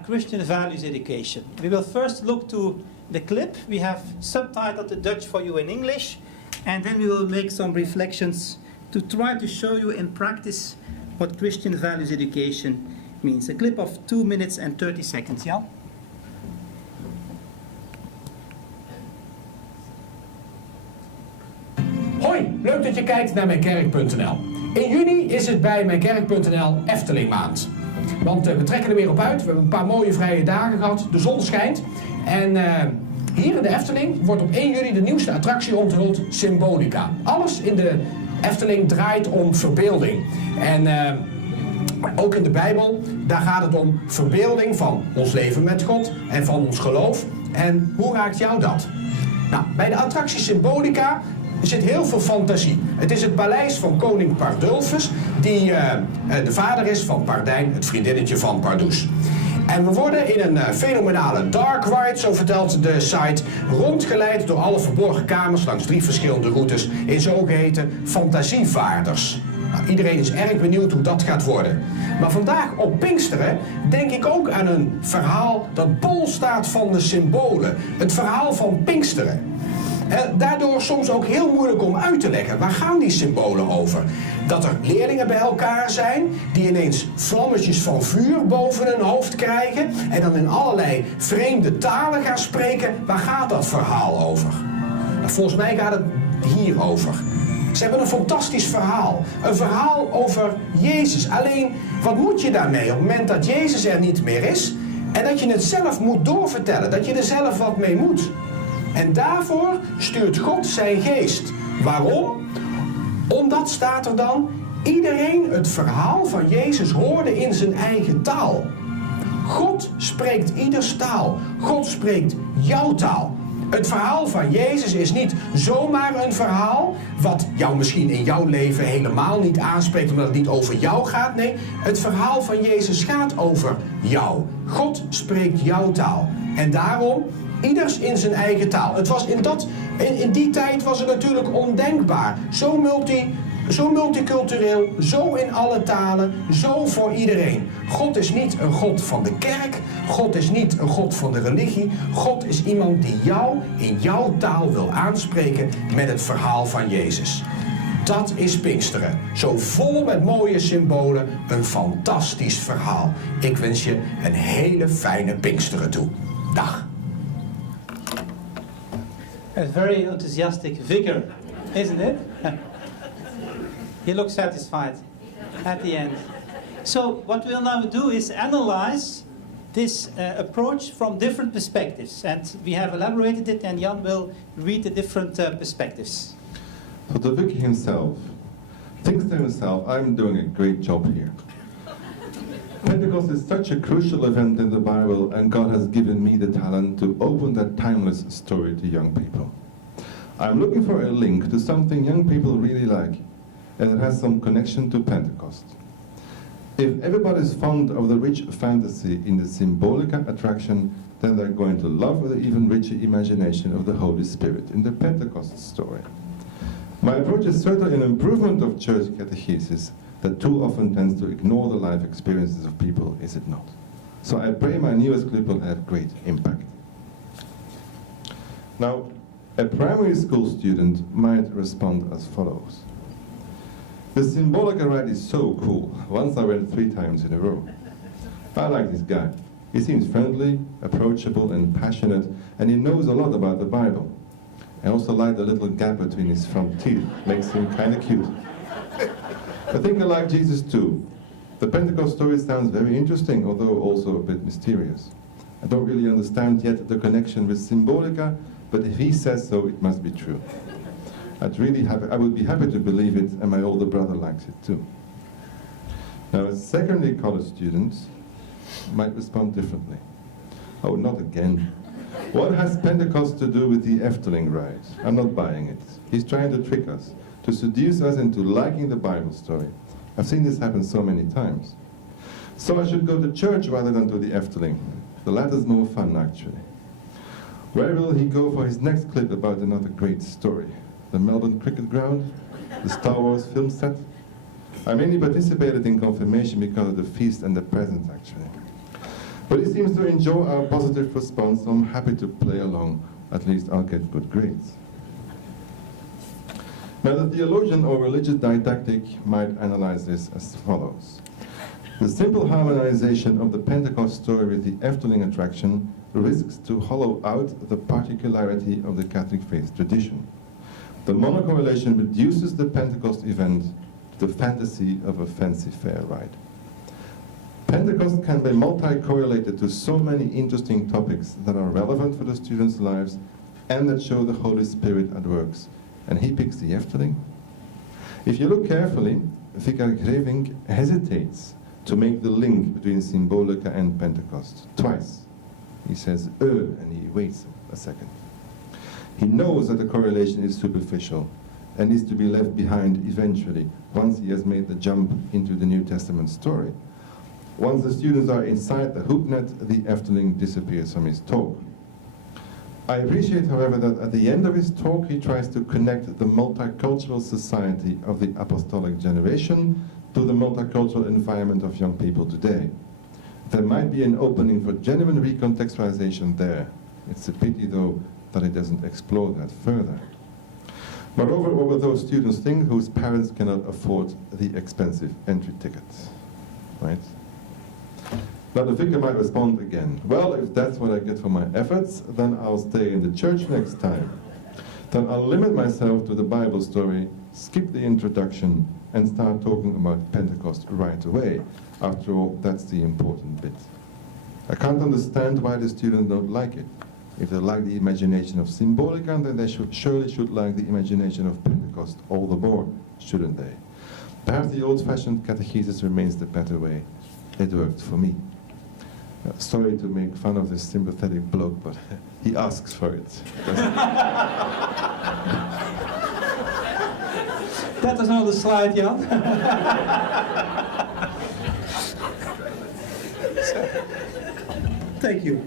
Christian values education. We will first look to the clip. We have subtitled the Dutch for you in English, and then we will make some reflections to try to show you in practice what Christian values education means. A clip of 2 minutes and 30 seconds, yeah? Hoi, leuk dat je kijkt naar mijnkerk.nl. In juni is het bij mijnkerk.nl Efteling maand. Want we trekken er weer op uit. We hebben een paar mooie vrije dagen gehad. De zon schijnt. En hier in de Efteling wordt op 1 juli de nieuwste attractie onthuld, Symbolica. Alles in de Efteling draait om verbeelding. En ook in de Bijbel, daar gaat het om verbeelding van ons leven met God en van ons geloof. En hoe raakt jou dat? Nou, bij de attractie Symbolica zit heel veel fantasie. Het is het paleis van koning Pardulfus, die de vader is van Pardijn, het vriendinnetje van Pardoes. En we worden in een fenomenale dark ride, zo vertelt de site, rondgeleid door alle verborgen kamers langs 3 verschillende routes in zogeheten fantasievaarders. Nou, iedereen is erg benieuwd hoe dat gaat worden. Maar vandaag op Pinksteren denk ik ook aan een verhaal dat bol staat van de symbolen. Het verhaal van Pinksteren. Daardoor soms ook heel moeilijk om uit te leggen. Waar gaan die symbolen over? Dat er leerlingen bij elkaar zijn die ineens vlammetjes van vuur boven hun hoofd krijgen en dan in allerlei vreemde talen gaan spreken. Waar gaat dat verhaal over? Nou, volgens mij gaat het hierover. Ze hebben een fantastisch verhaal. Een verhaal over Jezus. Alleen, wat moet je daarmee op het moment dat Jezus er niet meer is en dat je het zelf moet doorvertellen, dat je er zelf wat mee moet? En daarvoor stuurt God zijn geest. Waarom? Omdat, staat er dan, iedereen het verhaal van Jezus hoorde in zijn eigen taal. God spreekt ieders taal. God spreekt jouw taal. Het verhaal van Jezus is niet zomaar een verhaal wat jou misschien in jouw leven helemaal niet aanspreekt omdat het niet over jou gaat. Nee, het verhaal van Jezus gaat over jou. God spreekt jouw taal. En daarom ieders in zijn eigen taal. Het was in die tijd was het natuurlijk ondenkbaar. Zo multicultureel, zo in alle talen, zo voor iedereen. God is niet een God van de kerk. God is niet een God van de religie. God is iemand die jou in jouw taal wil aanspreken met het verhaal van Jezus. Dat is Pinksteren. Zo vol met mooie symbolen, een fantastisch verhaal. Ik wens je een hele fijne Pinksteren toe. Dag. A very enthusiastic vicar, isn't it? He looks satisfied at the end. So what we'll now do is analyze this approach from different perspectives. And we have elaborated it, and Jan will read the different perspectives. So the vicar himself thinks to himself, I'm doing a great job here. Pentecost is such a crucial event in the Bible, and God has given me the talent to open that timeless story to young people. I'm looking for a link to something young people really like, and it has some connection to Pentecost. If everybody's fond of the rich fantasy in the Symbolica attraction, then they're going to love the even richer imagination of the Holy Spirit in the Pentecost story. My approach is certainly an improvement of church catechesis that too often tends to ignore the life experiences of people, is it not? So I pray my newest clip will have great impact. Now, a primary school student might respond as follows. The Symbolica ride is so cool. Once I went 3 times in a row. I like this guy. He seems friendly, approachable and passionate, and he knows a lot about the Bible. I also like the little gap between his front teeth. Makes him kind of cute. I think I like Jesus too. The Pentecost story sounds very interesting, although also a bit mysterious. I don't really understand yet the connection with Symbolica, but if he says so, it must be true. I would be happy to believe it, and my older brother likes it too. Now, secondary college students might respond differently. Oh, not again. What has Pentecost to do with the Efteling ride? I'm not buying it. He's trying to trick us, to seduce us into liking the Bible story. I've seen this happen so many times. So I should go to church rather than to the Efteling. The latter's more fun, actually. Where will he go for his next clip about another great story? The Melbourne cricket ground? The Star Wars film set? I mainly participated in confirmation because of the feast and the presents, actually. But he seems to enjoy our positive response, so I'm happy to play along. At least I'll get good grades. Now, the theologian or religious didactic might analyze this as follows. The simple harmonization of the Pentecost story with the Efteling attraction risks to hollow out the particularity of the Catholic faith tradition. The monocorrelation reduces the Pentecost event to the fantasy of a fancy fair ride. Pentecost can be multi-correlated to so many interesting topics that are relevant for the students' lives and that show the Holy Spirit at work. And he picks the Efteling. If you look carefully, Vicar Greving hesitates to make the link between Symbolica and Pentecost. Twice. He says, and he waits a second. He knows that the correlation is superficial and needs to be left behind eventually, once he has made the jump into the New Testament story. Once the students are inside the hoopnet, the Efteling disappears from his talk. I appreciate, however, that at the end of his talk he tries to connect the multicultural society of the apostolic generation to the multicultural environment of young people today. There might be an opening for genuine recontextualization there. It's a pity, though, that it doesn't explore that further. Moreover, what will those students think whose parents cannot afford the expensive entry tickets, right? Now the vicar might respond again, well, if that's what I get for my efforts, then I'll stay in the church next time. Then I'll limit myself to the Bible story, skip the introduction, and start talking about Pentecost right away. After all, that's the important bit. I can't understand why the students don't like it. If they like the imagination of Symbolica, then they surely should like the imagination of Pentecost all the more, shouldn't they? Perhaps the old-fashioned catechesis remains the better way. It worked for me. Sorry to make fun of this sympathetic bloke, but he asks for it. That was on the slide, Jan. Thank you.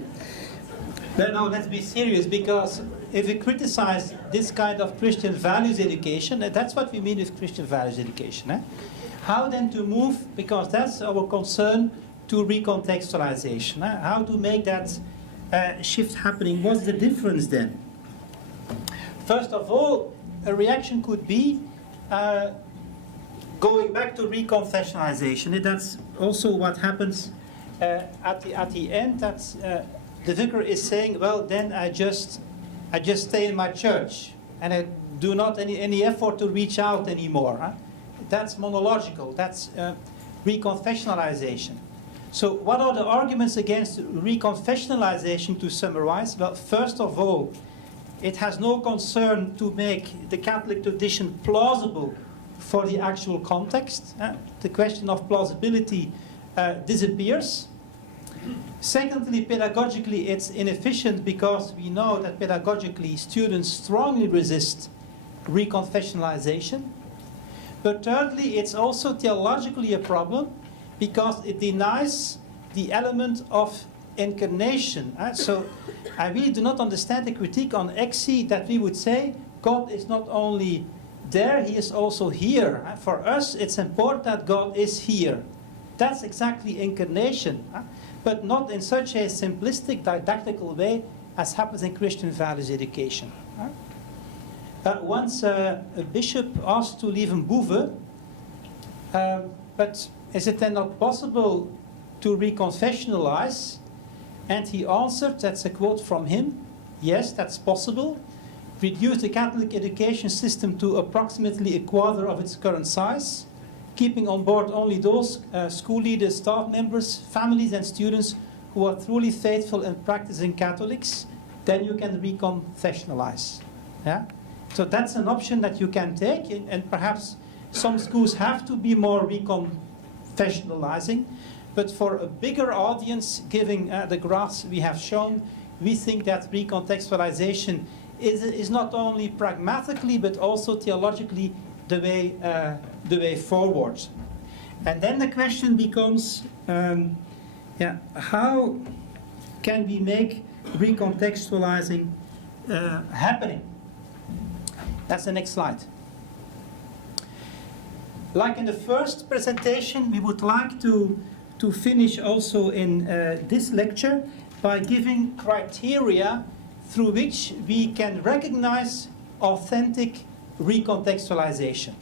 But now let's be serious, because if we criticize this kind of Christian values education, and that's what we mean with Christian values education, how then to move, because that's our concern, to recontextualization. How to make that shift happening? What's the difference then? First of all, a reaction could be going back to reconfessionalization. That's also what happens at the end. That's the vicar is saying, well, then I just stay in my church and I do not any effort to reach out anymore. That's monological. That's reconfessionalization. So what are the arguments against reconfessionalization, to summarize? Well, first of all, it has no concern to make the Catholic tradition plausible for the actual context. The question of plausibility disappears. Secondly, pedagogically, it's inefficient because we know that pedagogically students strongly resist reconfessionalization. But thirdly, it's also theologically a problem because it denies the element of incarnation. So I really do not understand the critique on XE that we would say God is not only there, he is also here. For us, it's important that God is here. That's exactly incarnation, but not in such a simplistic, didactical way as happens in Christian values education. Once a bishop asked to leave in Boeve, but is it then not possible to reconfessionalize? And he answered, that's a quote from him, yes, that's possible. Reduce the Catholic education system to approximately a quarter of its current size, keeping on board only those school leaders, staff members, families and students who are truly faithful and practicing Catholics, then you can reconfessionalize. Yeah? So that's an option that you can take, and perhaps some schools have to be more recontextualizing, but for a bigger audience, giving the graphs we have shown, we think that recontextualization is not only pragmatically but also theologically the way forward. And then the question becomes, how can we make recontextualizing happening? That's the next slide. Like in the first presentation, we would like to finish also in this lecture by giving criteria through which we can recognize authentic recontextualization.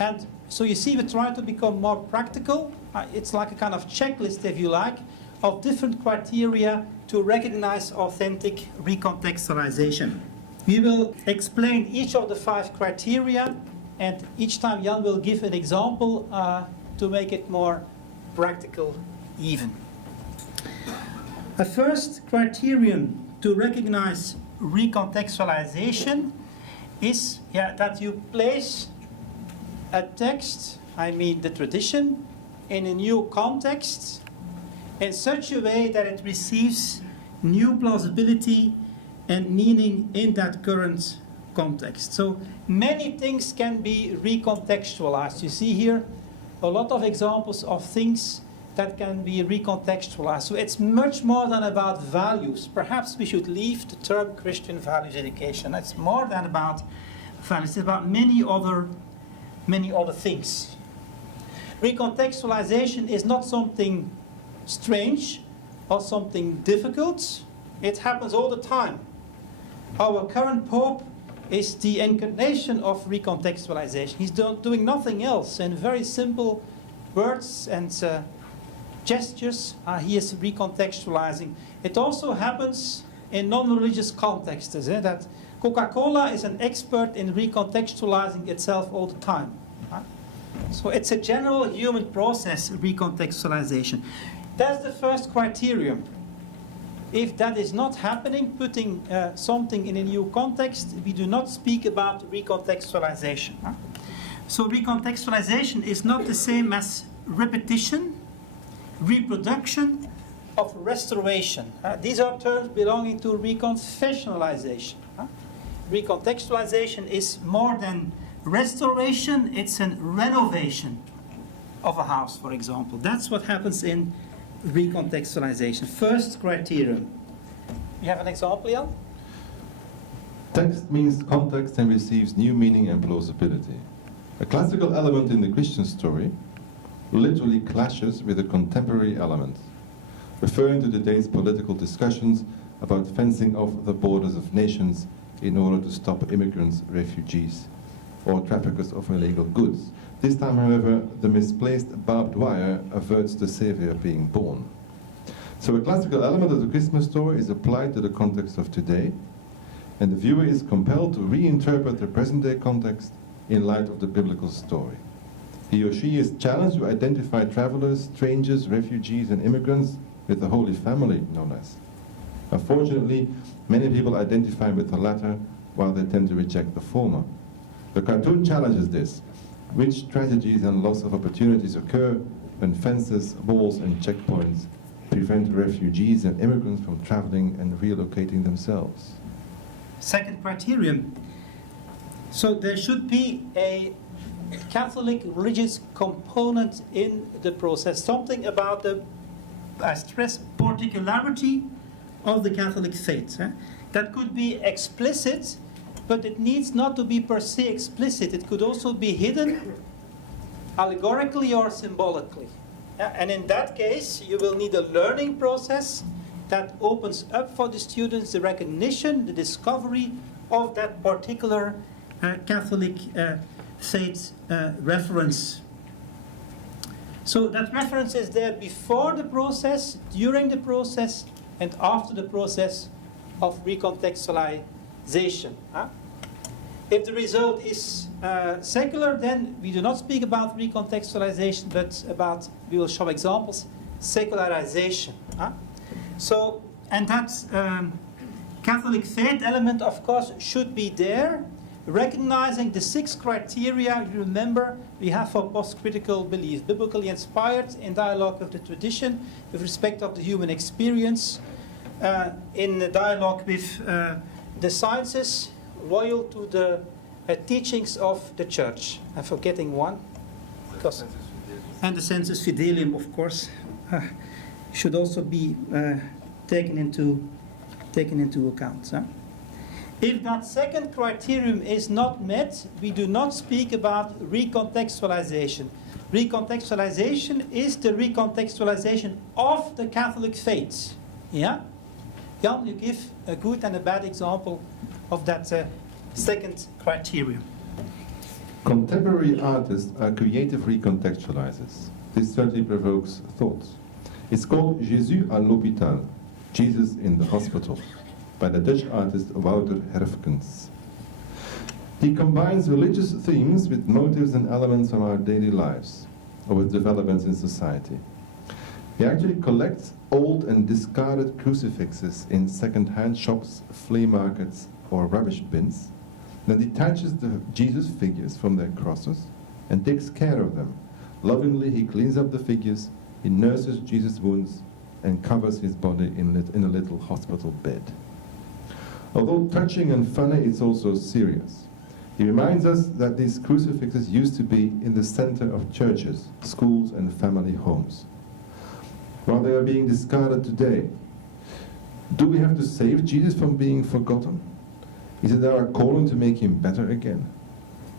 And so you see, we try to become more practical. It's like a kind of checklist, if you like, of different criteria to recognize authentic recontextualization. We will explain each of the 5 criteria, and each time Jan will give an example to make it more practical even. A first criterion to recognize recontextualization is that you place a text, I mean the tradition, in a new context in such a way that it receives new plausibility and meaning in that current context. So many things can be recontextualized. You see here a lot of examples of things that can be recontextualized. So it's much more than about values. Perhaps we should leave the term Christian values education. It's more than about values. It's about many other things. Recontextualization is not something strange or something difficult. It happens all the time. Our current Pope is the incarnation of recontextualization. He's doing nothing else, and very simple words and gestures, he is recontextualizing. It also happens in non-religious contexts, that Coca-Cola is an expert in recontextualizing itself all the time. So it's a general human process, recontextualization. That's the first criterion. If that is not happening, putting something in a new context, we do not speak about recontextualization. So recontextualization is not the same as repetition, reproduction, of restoration. These are terms belonging to reconfessionalization. Recontextualization is more than restoration, it's a renovation of a house, for example. That's what happens in recontextualization. First criterion. You have an example, Jan? Text means context and receives new meaning and plausibility. A classical element in the Christian story literally clashes with a contemporary element, referring to today's political discussions about fencing off the borders of nations in order to stop immigrants, refugees, or traffickers of illegal goods. This time, however, the misplaced barbed wire averts the Savior being born. So a classical element of the Christmas story is applied to the context of today, and the viewer is compelled to reinterpret the present-day context in light of the biblical story. He or she is challenged to identify travelers, strangers, refugees, and immigrants with the Holy Family, no less. Unfortunately, many people identify with the latter while they tend to reject the former. The cartoon challenges this. Which tragedies and loss of opportunities occur when fences, walls, and checkpoints prevent refugees and immigrants from traveling and relocating themselves? Second criterion. So there should be a Catholic religious component in the process. Something about the, I stress, particularity of the Catholic faith. That could be explicit, but it needs not to be per se explicit. It could also be hidden allegorically or symbolically. And in that case, you will need a learning process that opens up for the students the recognition, the discovery of that particular Catholic faith reference. So that reference is there before the process, during the process, and after the process of recontextualization. If the result is secular, then we do not speak about recontextualization, but about, we will show examples, secularization. So, and that Catholic faith element, of course, should be there, recognizing the 6 criteria, you remember, we have for post-critical belief: biblically inspired, in dialogue with the tradition, with respect of the human experience, in the dialogue with the sciences, loyal to the teachings of the church. I'm forgetting one, because, and the sensus fidelium, of course, should also be taken into account. If that second criterion is not met, we do not speak about recontextualization. Recontextualization is the recontextualization of the Catholic faith. Yeah? Jan, you give a good and a bad example of that second criterion. Contemporary artists are creative recontextualizers. This certainly provokes thought. It's called Jésus à l'hôpital, Jesus in the hospital, by the Dutch artist Wouter Herfkens. He combines religious themes with motives and elements from our daily lives, or with developments in society. He actually collects old and discarded crucifixes in second-hand shops, flea markets, or rubbish bins, then detaches the Jesus figures from their crosses and takes care of them. Lovingly, he cleans up the figures, he nurses Jesus' wounds, and covers his body in a little hospital bed. Although touching and funny, it's also serious. He reminds us that these crucifixes used to be in the center of churches, schools, and family homes. While they are being discarded today, do we have to save Jesus from being forgotten? Is it our calling to make him better again?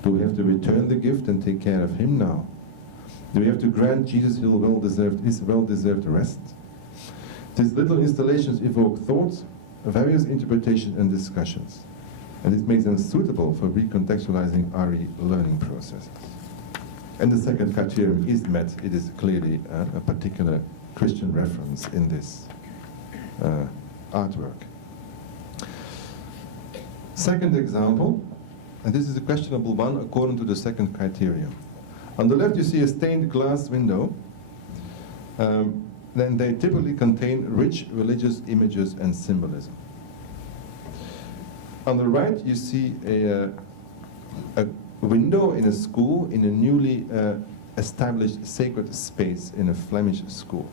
Do we have to return the gift and take care of him now? Do we have to grant Jesus his well-deserved rest? These little installations evoke thoughts, various interpretations and discussions, and this makes them suitable for recontextualizing RE learning processes. And the second criterion is met. It is clearly a particular Christian reference in this artwork. Second example, and this is a questionable one according to the second criterion. On the left you see a stained glass window. Then they typically contain rich religious images and symbolism. On the right you see a window in a school, in a newly established sacred space in a Flemish school.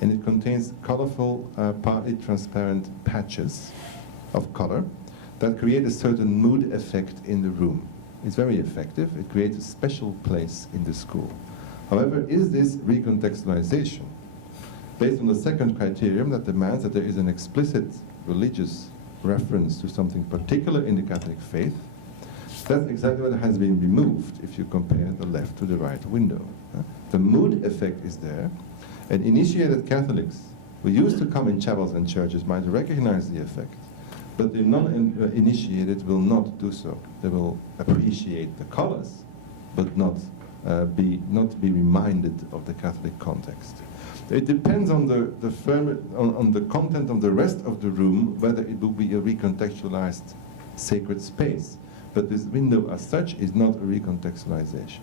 And it contains colorful, partly transparent patches of color that create a certain mood effect in the room. It's very effective. It creates a special place in the school. However, is this recontextualization? Based on the second criterion that demands that there is an explicit religious reference to something particular in the Catholic faith, that's exactly what has been removed if you compare the left to the right window. The mood effect is there, and initiated Catholics who used to come in chapels and churches might recognize the effect, but the non-initiated will not do so. They will appreciate the colors, but not be reminded of the Catholic context. It depends on the content of the rest of the room whether it will be a recontextualized sacred space. But this window as such is not a recontextualization.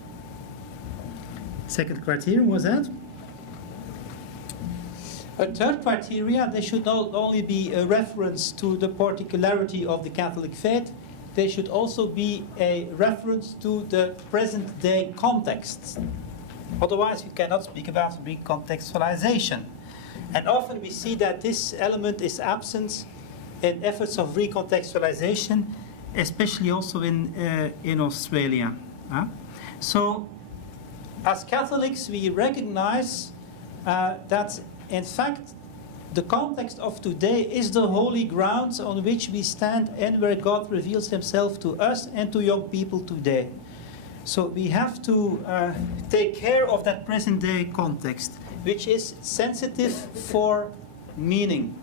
Second criterion was that? A third criteria, they should not only be a reference to the particularity of the Catholic faith, they should also be a reference to the present day context. Otherwise, we cannot speak about recontextualization. And often we see that this element is absent in efforts of recontextualization, especially also in Australia. So, as Catholics, we recognize that, in fact, the context of today is the holy ground on which we stand and where God reveals himself to us and to young people today. So we have to take care of that present day context, which is sensitive for meaning.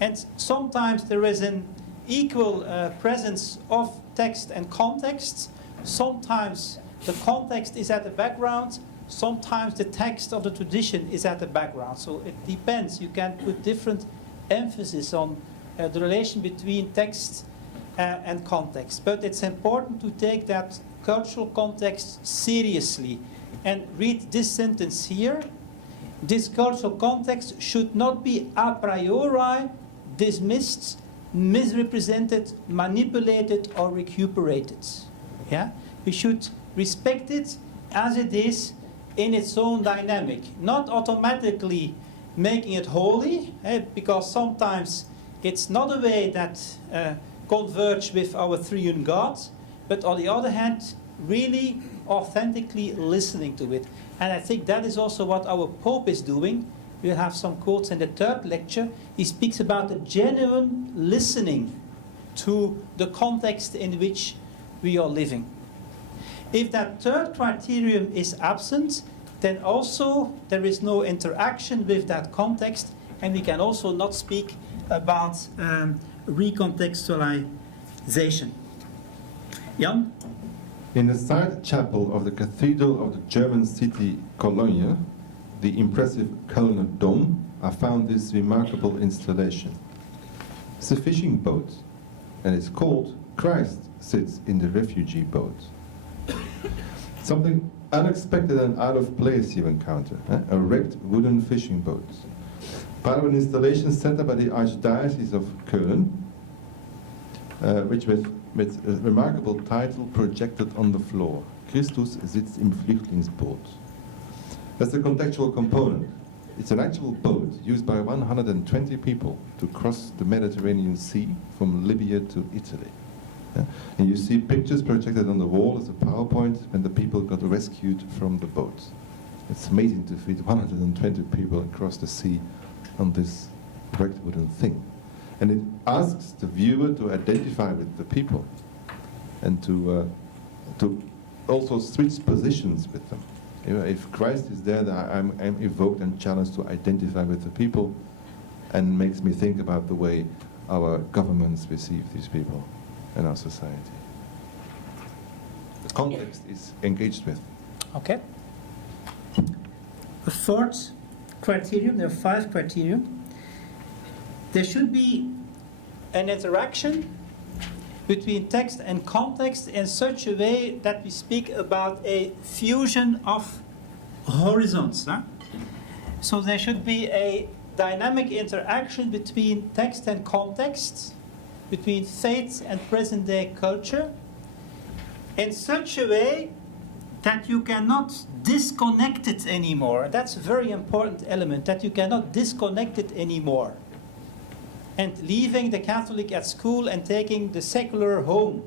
And sometimes there is an equal presence of text and context. Sometimes the context is at the background, sometimes the text of the tradition is at the background. So it depends. You can put different emphasis on the relation between text and context. But it's important to take that cultural context seriously. And read this sentence here. This cultural context should not be a priori dismissed misrepresented, manipulated, or recuperated. Yeah? We should respect it as it is in its own dynamic, not automatically making it holy, because sometimes it's not a way that converge with our triune God, but on the other hand, really authentically listening to it. And I think that is also what our Pope is doing. We'll have some quotes in the third lecture. He speaks about the genuine listening to the context in which we are living. If that third criterion is absent, then also there is no interaction with that context, and we can also not speak about recontextualization. Jan? In the side chapel of the cathedral of the German city Cologne, the impressive Kölner Dom, I found this remarkable installation. It's a fishing boat, and it's called Christ Sits in the Refugee Boat. Something unexpected and out of place you encounter, a wrecked wooden fishing boat. Part of an installation set up by the Archdiocese of Köln, which with a remarkable title projected on the floor, Christus sitzt im Flüchtlingsboot. That's the contextual component. It's an actual boat used by 120 people to cross the Mediterranean Sea from Libya to Italy. And you see pictures projected on the wall as a PowerPoint when the people got rescued from the boat. It's amazing to feed 120 people across the sea on this wrecked wooden thing. And it asks the viewer to identify with the people and to also switch positions with them. You know, if Christ is there, then I'm evoked and challenged to identify with the people, and makes me think about the way our governments receive these people in our society. The context is engaged with. Okay. The fourth criterion, there are 5 criteria. There should be an interaction between text and context in such a way that we speak about a fusion of horizons. So there should be a dynamic interaction between text and context, between faith and present-day culture, in such a way that you cannot disconnect it anymore. That's a very important element, that you cannot disconnect it anymore. And leaving the Catholic at school and taking the secular home.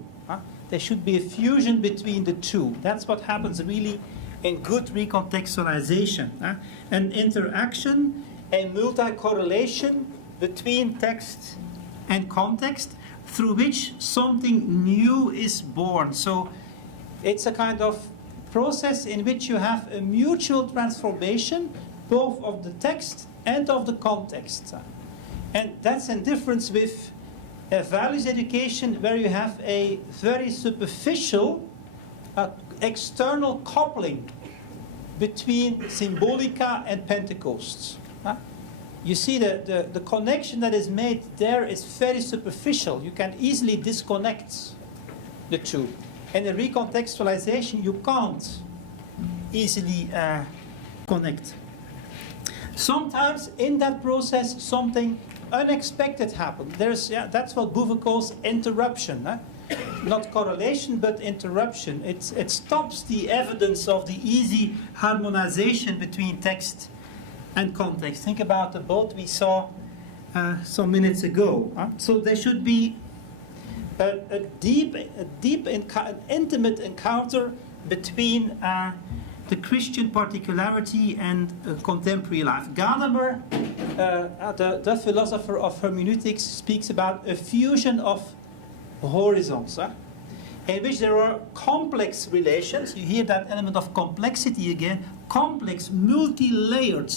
There should be a fusion between the two. That's what happens really in good recontextualization. An interaction, a multi-correlation between text and context through which something new is born. So it's a kind of process in which you have a mutual transformation both of the text and of the context. And that's in difference with a values education where you have a very superficial external coupling between Symbolica and Pentecost. You see the connection that is made there is very superficial. You can easily disconnect the two. And in recontextualization, you can't easily connect. Sometimes in that process, something unexpected happens. That's what Bouvet calls interruption. Not correlation, but interruption. It stops the evidence of the easy harmonization between text and context. Think about the boat we saw some minutes ago. So there should be an intimate encounter between the Christian particularity and contemporary life. Gadamer, the philosopher of hermeneutics, speaks about a fusion of horizons, in which there are complex relations. You hear that element of complexity again, complex, multi-layered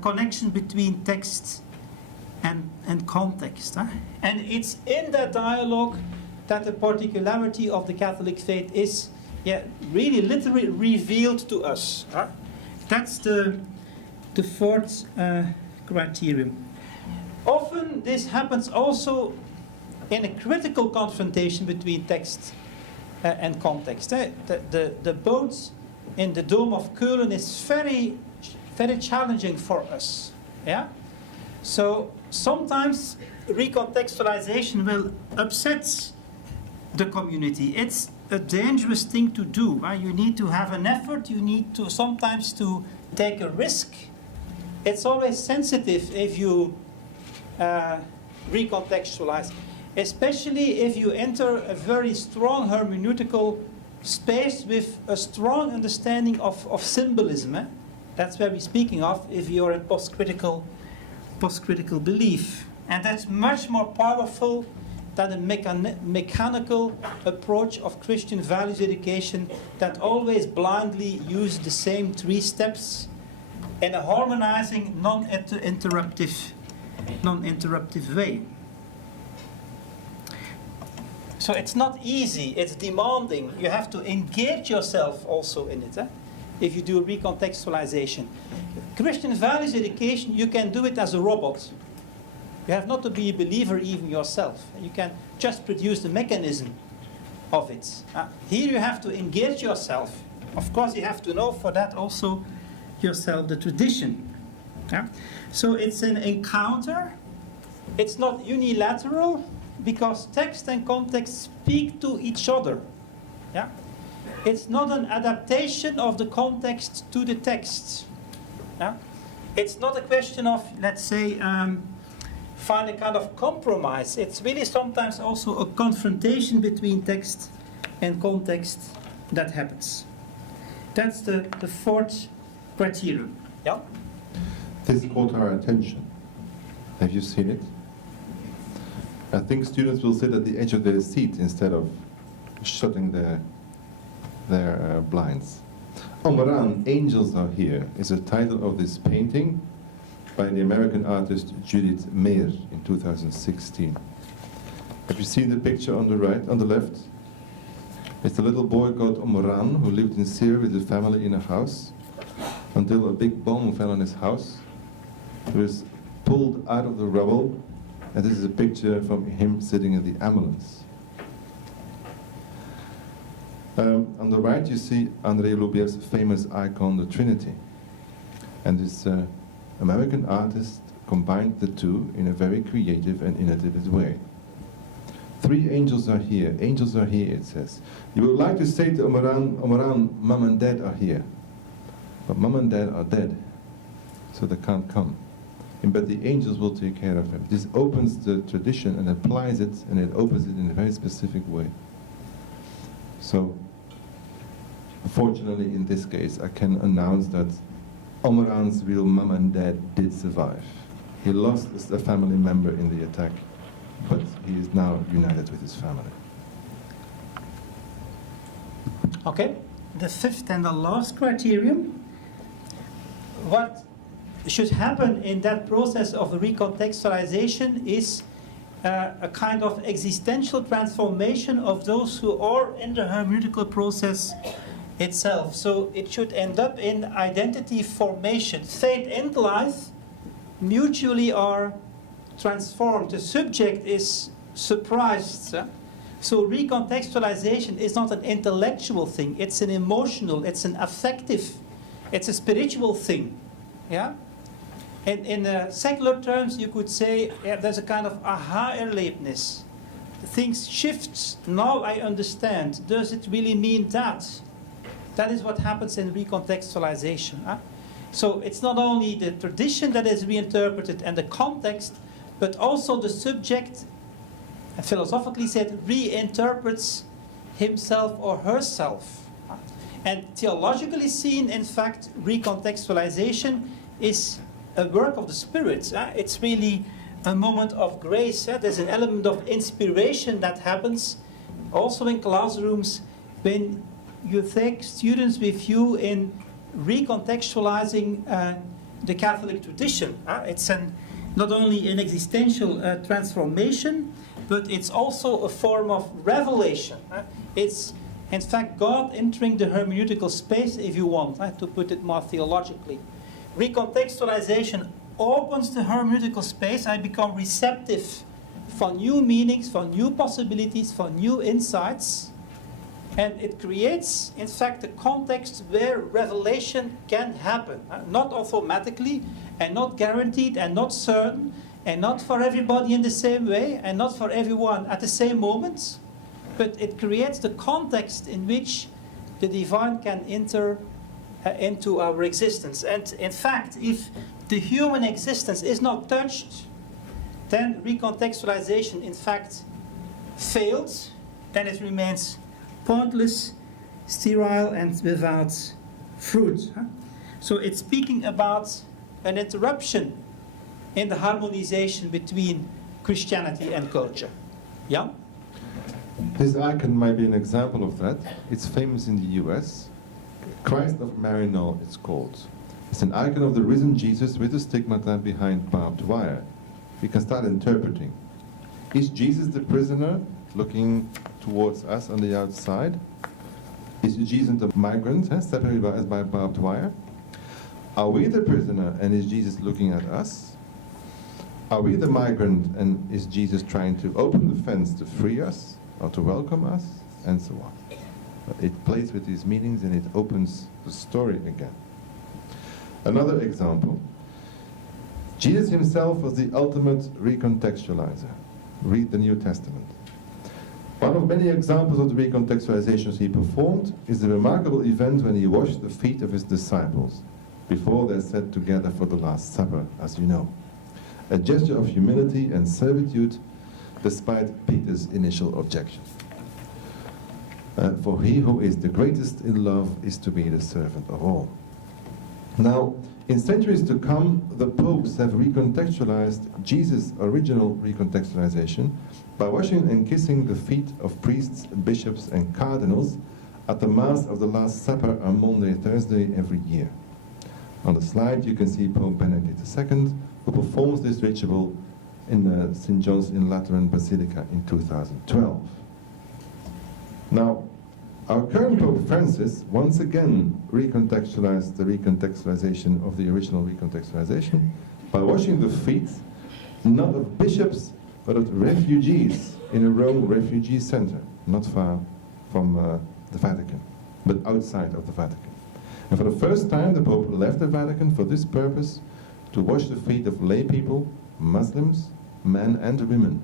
connection between text and context. And it's in that dialogue that the particularity of the Catholic faith is really literally revealed to us. That's the fourth criterion. Often this happens also in a critical confrontation between text and context. The boat in the Dome of Köln is very, very challenging for us. So sometimes recontextualization will upset the community. It's a dangerous thing to do. You need to have an effort, you need to sometimes to take a risk. It's always sensitive if you recontextualize, especially if you enter a very strong hermeneutical space with a strong understanding of symbolism. That's where we're speaking of if you're in post-critical belief. And that's much more powerful than a mechanical approach of Christian values education that always blindly use the same 3 steps in a harmonizing, non-interruptive way. So it's not easy, it's demanding. You have to engage yourself also in it, if you do recontextualization. Christian values education, you can do it as a robot. You have not to be a believer even yourself. You can just produce the mechanism of it. Here you have to engage yourself. Of course, you have to know for that also yourself the tradition. So it's an encounter. It's not unilateral because text and context speak to each other. It's not an adaptation of the context to the text. It's not a question of, let's say, find a kind of compromise. It's really sometimes also a confrontation between text and context that happens. That's the 4th criterion. This caught our attention. Have you seen it? I think students will sit at the edge of their seat instead of shutting their blinds. Omeran, Angels Are Here, is the title of this painting by the American artist Judith Meyer in 2016. Have you seen the picture on the right, on the left? It's a little boy called Omeran who lived in Syria with his family in a house until a big bomb fell on his house. He was pulled out of the rubble, and this is a picture from him sitting in the ambulance. On the right you see André Loubier's famous icon, the Trinity. And this American artist combined the two in a very creative and innovative way. 3 angels are here. Angels are here, it says. You would like to say to Omeran, Mom and Dad are here. But Mom and Dad are dead, so they can't come. But the angels will take care of him. This opens the tradition and applies it, and it opens it in a very specific way. So, fortunately in this case, I can announce that Omeran's real mom and dad did survive. He lost a family member in the attack, but he is now united with his family. Okay, the 5th and the last criterion. What should happen in that process of recontextualization is a kind of existential transformation of those who are in the hermeneutical process itself. So it should end up in identity formation. Faith and life mutually are transformed. The subject is surprised. So recontextualization is not an intellectual thing. It's an emotional, it's an affective, it's a spiritual thing. And in secular terms, you could say there's a kind of aha-erlebnis. Things shift. Now I understand. Does it really mean that? That is what happens in recontextualization. So it's not only the tradition that is reinterpreted and the context, but also the subject, philosophically said, reinterprets himself or herself. And theologically seen, in fact, recontextualization is a work of the Spirit. It's really a moment of grace. There's an element of inspiration that happens also in classrooms when you take students with you in recontextualizing the Catholic tradition. It's not only an existential transformation, but it's also a form of revelation. It's, in fact, God entering the hermeneutical space, if you want, to put it more theologically. Recontextualization opens the hermeneutical space. I become receptive for new meanings, for new possibilities, for new insights. And it creates, in fact, a context where revelation can happen. Not automatically, and not guaranteed, and not certain, and not for everybody in the same way, and not for everyone at the same moment, but it creates the context in which the divine can enter into our existence. And in fact, if the human existence is not touched, then recontextualization in fact failed, then it remains pointless, sterile, and without fruit. So it's speaking about an interruption in the harmonization between Christianity and culture. Yeah? This icon might be an example of that. It's famous in the US. Christ of Maryknoll, it's called. It's an icon of the risen Jesus with a stigmata behind barbed wire. We can start interpreting. Is Jesus the prisoner looking towards us on the outside? Is Jesus the migrant, separated by barbed wire? Are we the prisoner and is Jesus looking at us? Are we the migrant and is Jesus trying to open the fence to free us or to welcome us? And so on. It plays with these meanings and it opens the story again. Another example. Jesus himself was the ultimate recontextualizer. Read the New Testament. One of many examples of the recontextualizations he performed is the remarkable event when he washed the feet of his disciples before they sat together for the Last Supper, as you know. A gesture of humility and servitude despite Peter's initial objection. For he who is the greatest in love is to be the servant of all. Now, in centuries to come, the popes have recontextualized Jesus' original recontextualization by washing and kissing the feet of priests, bishops, and cardinals at the Mass of the Last Supper on Maundy Thursday every year. On the slide, you can see Pope Benedict II, who performs this ritual in St. John's in Lateran Basilica in 2012. Now, our current Pope Francis once again recontextualized the recontextualization of the original recontextualization by washing the feet not of bishops but of refugees in a Rome refugee center, not far from the Vatican, but outside of the Vatican. And for the first time, the Pope left the Vatican for this purpose, to wash the feet of lay people, Muslims, men and women.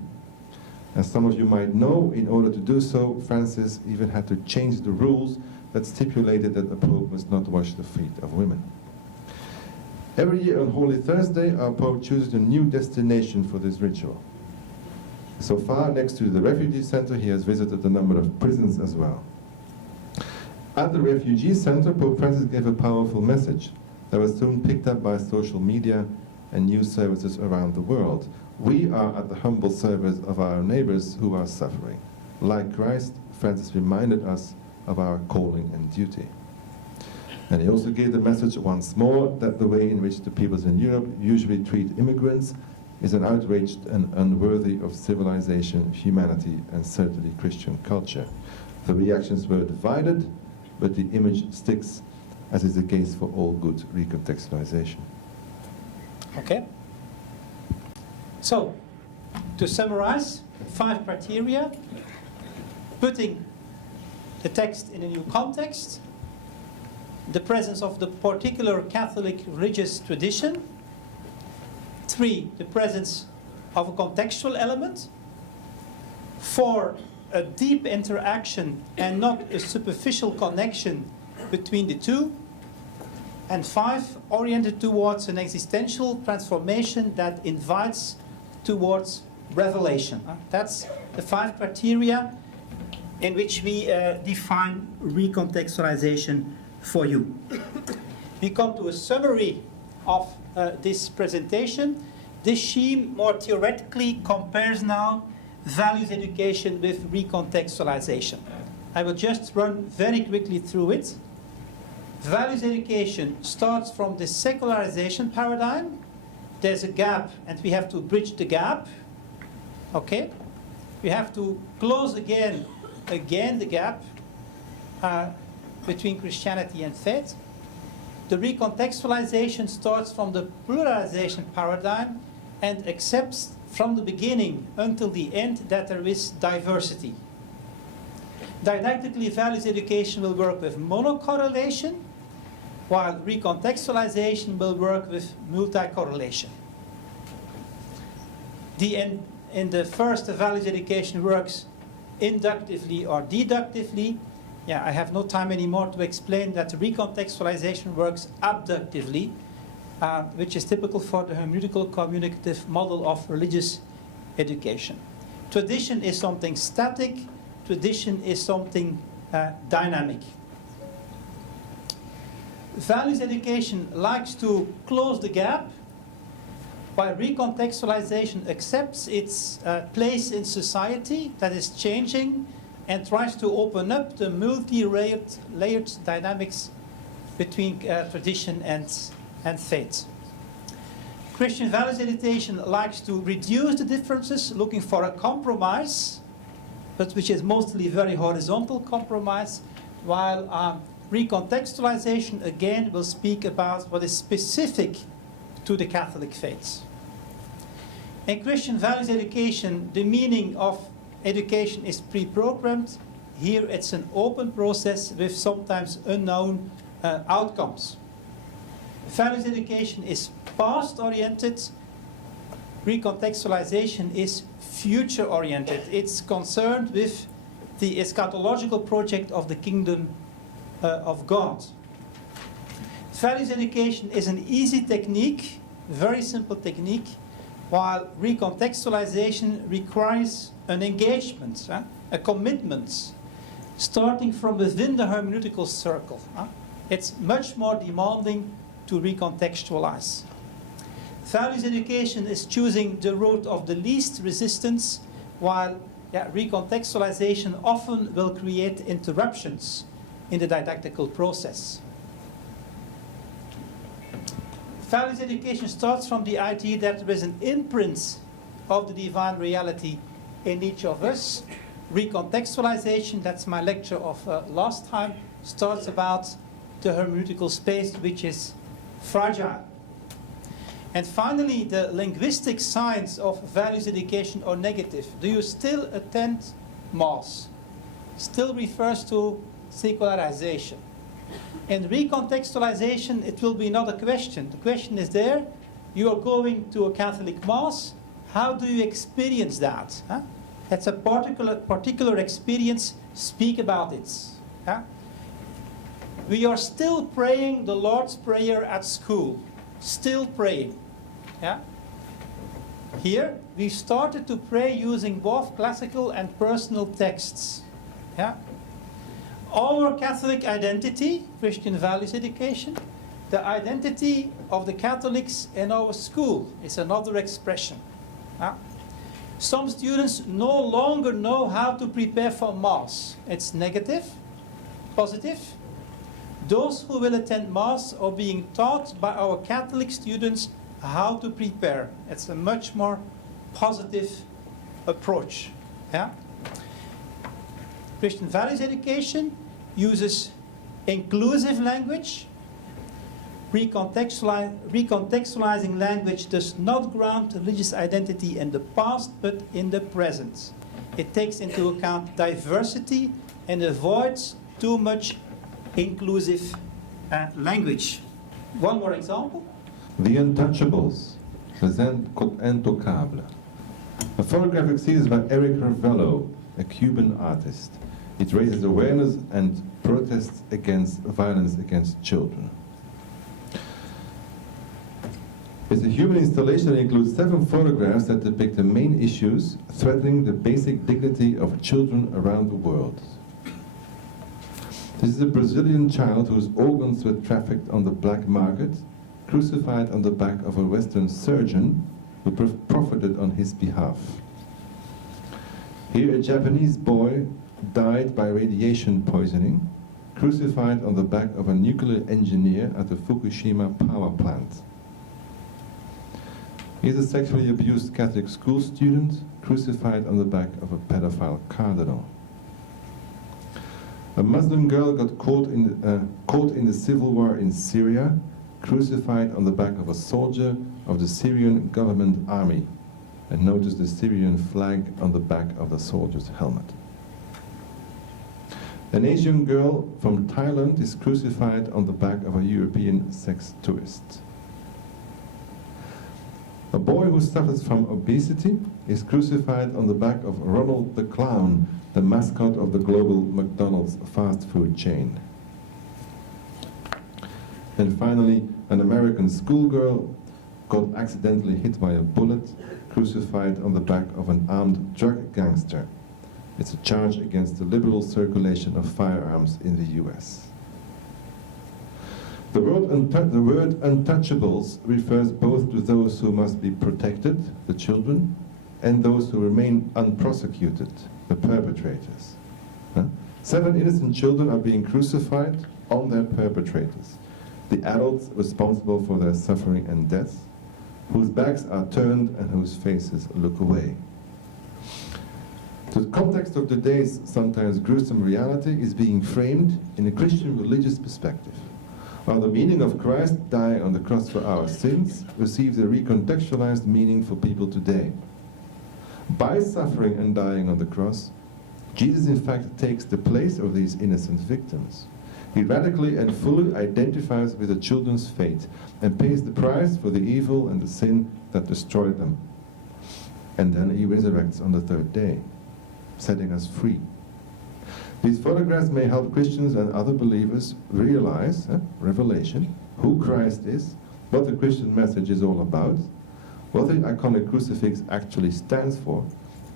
As some of you might know, in order to do so, Francis even had to change the rules that stipulated that the Pope must not wash the feet of women. Every year on Holy Thursday, our Pope chooses a new destination for this ritual. So far, next to the refugee center, he has visited a number of prisons as well. At the refugee center, Pope Francis gave a powerful message that was soon picked up by social media and news services around the world. We are at the humble service of our neighbors who are suffering. Like Christ, Francis reminded us of our calling and duty. And he also gave the message once more that the way in which the peoples in Europe usually treat immigrants is an outrage and unworthy of civilization, humanity, and certainly Christian culture. The reactions were divided, but the image sticks, as is the case for all good recontextualization. Okay. So, to summarize, 5 criteria: putting the text in a new context, the presence of the particular Catholic religious tradition, 3, the presence of a contextual element, 4, a deep interaction and not a superficial connection between the two, and 5, oriented towards an existential transformation that invites towards revelation. That's the 5 criteria in which we define recontextualization for you. We come to a summary of this presentation. This scheme more theoretically compares now values education with recontextualization. I will just run very quickly through it. Values education starts from the secularization paradigm. There's a gap, and we have to bridge the gap. Okay? We have to close again the gap between Christianity and faith. The recontextualization starts from the pluralization paradigm and accepts from the beginning until the end that there is diversity. Didactically, values education will work with monocorrelation, while recontextualization will work with multi-correlation. In the first, the values education works inductively or deductively. Yeah, I have no time anymore to explain that recontextualization works abductively, which is typical for the hermeneutical communicative model of religious education. Tradition is something static, tradition is something dynamic. Values education likes to close the gap, while recontextualization accepts its place in society that is changing and tries to open up the multi-layered dynamics between tradition and faith. Christian values education likes to reduce the differences, looking for a compromise, but which is mostly very horizontal compromise, while recontextualization again will speak about what is specific to the Catholic faith. In Christian values education, the meaning of education is pre-programmed. Here it's an open process with sometimes unknown outcomes. Values education is past-oriented. Recontextualization is future-oriented. It's concerned with the eschatological project of the kingdom of God. Values education is an easy technique, very simple technique, while recontextualization requires an engagement, a commitment, starting from within the hermeneutical circle. It's much more demanding to recontextualize. Values education is choosing the road of the least resistance, while recontextualization often will create interruptions in the didactical process. Values education starts from the idea that there is an imprint of the divine reality in each of us. Recontextualization, that's my lecture of last time, starts about the hermeneutical space, which is fragile. And finally, the linguistic signs of values education are negative. Do you still attend Mass? Still refers to secularization. In recontextualization, it will be another question. The question is there, you are going to a Catholic Mass, how do you experience that? That's a particular experience, speak about it. We are still praying the Lord's Prayer at school, still praying. Here, we started to pray using both classical and personal texts. Our Catholic identity, Christian values education, the identity of the Catholics in our school is another expression. Some students no longer know how to prepare for Mass. It's negative, positive. Those who will attend Mass are being taught by our Catholic students how to prepare. It's a much more positive approach. Christian values education uses inclusive language. Recontextualizing language does not ground religious identity in the past, but in the present. It takes into account diversity and avoids too much inclusive language. One more example. The Untouchables, Les Intouchables. A photographic series by Eric Ravello, a Cuban artist. It raises awareness and protests against violence against children. It's a human installation that includes 7 photographs that depict the main issues threatening the basic dignity of children around the world. This is a Brazilian child whose organs were trafficked on the black market, crucified on the back of a Western surgeon who profited on his behalf. Here a Japanese boy died by radiation poisoning, crucified on the back of a nuclear engineer at the Fukushima power plant. Here's a sexually abused Catholic school student, crucified on the back of a pedophile cardinal. A Muslim girl got caught in the civil war in Syria, crucified on the back of a soldier of the Syrian government army. And notice the Syrian flag on the back of the soldier's helmet. An Asian girl from Thailand is crucified on the back of a European sex tourist. A boy who suffers from obesity is crucified on the back of Ronald the Clown, the mascot of the global McDonald's fast food chain. And finally, an American schoolgirl got accidentally hit by a bullet, crucified on the back of an armed drug gangster. It's a charge against the liberal circulation of firearms in the US. The word untouchables refers both to those who must be protected, the children, and those who remain unprosecuted, the perpetrators. 7 innocent children are being crucified on their perpetrators, the adults responsible for their suffering and death, whose backs are turned and whose faces look away. The context of today's sometimes gruesome reality is being framed in a Christian religious perspective, while the meaning of Christ dying on the cross for our sins receives a recontextualized meaning for people today. By suffering and dying on the cross, Jesus in fact takes the place of these innocent victims. He radically and fully identifies with the children's fate and pays the price for the evil and the sin that destroyed them. And then he resurrects on the 3rd day, setting us free. These photographs may help Christians and other believers realize, revelation, who Christ is, what the Christian message is all about, what the iconic crucifix actually stands for,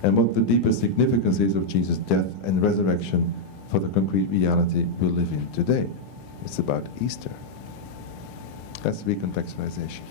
and what the deeper significance is of Jesus' death and resurrection for the concrete reality we live in today. It's about Easter. That's recontextualization.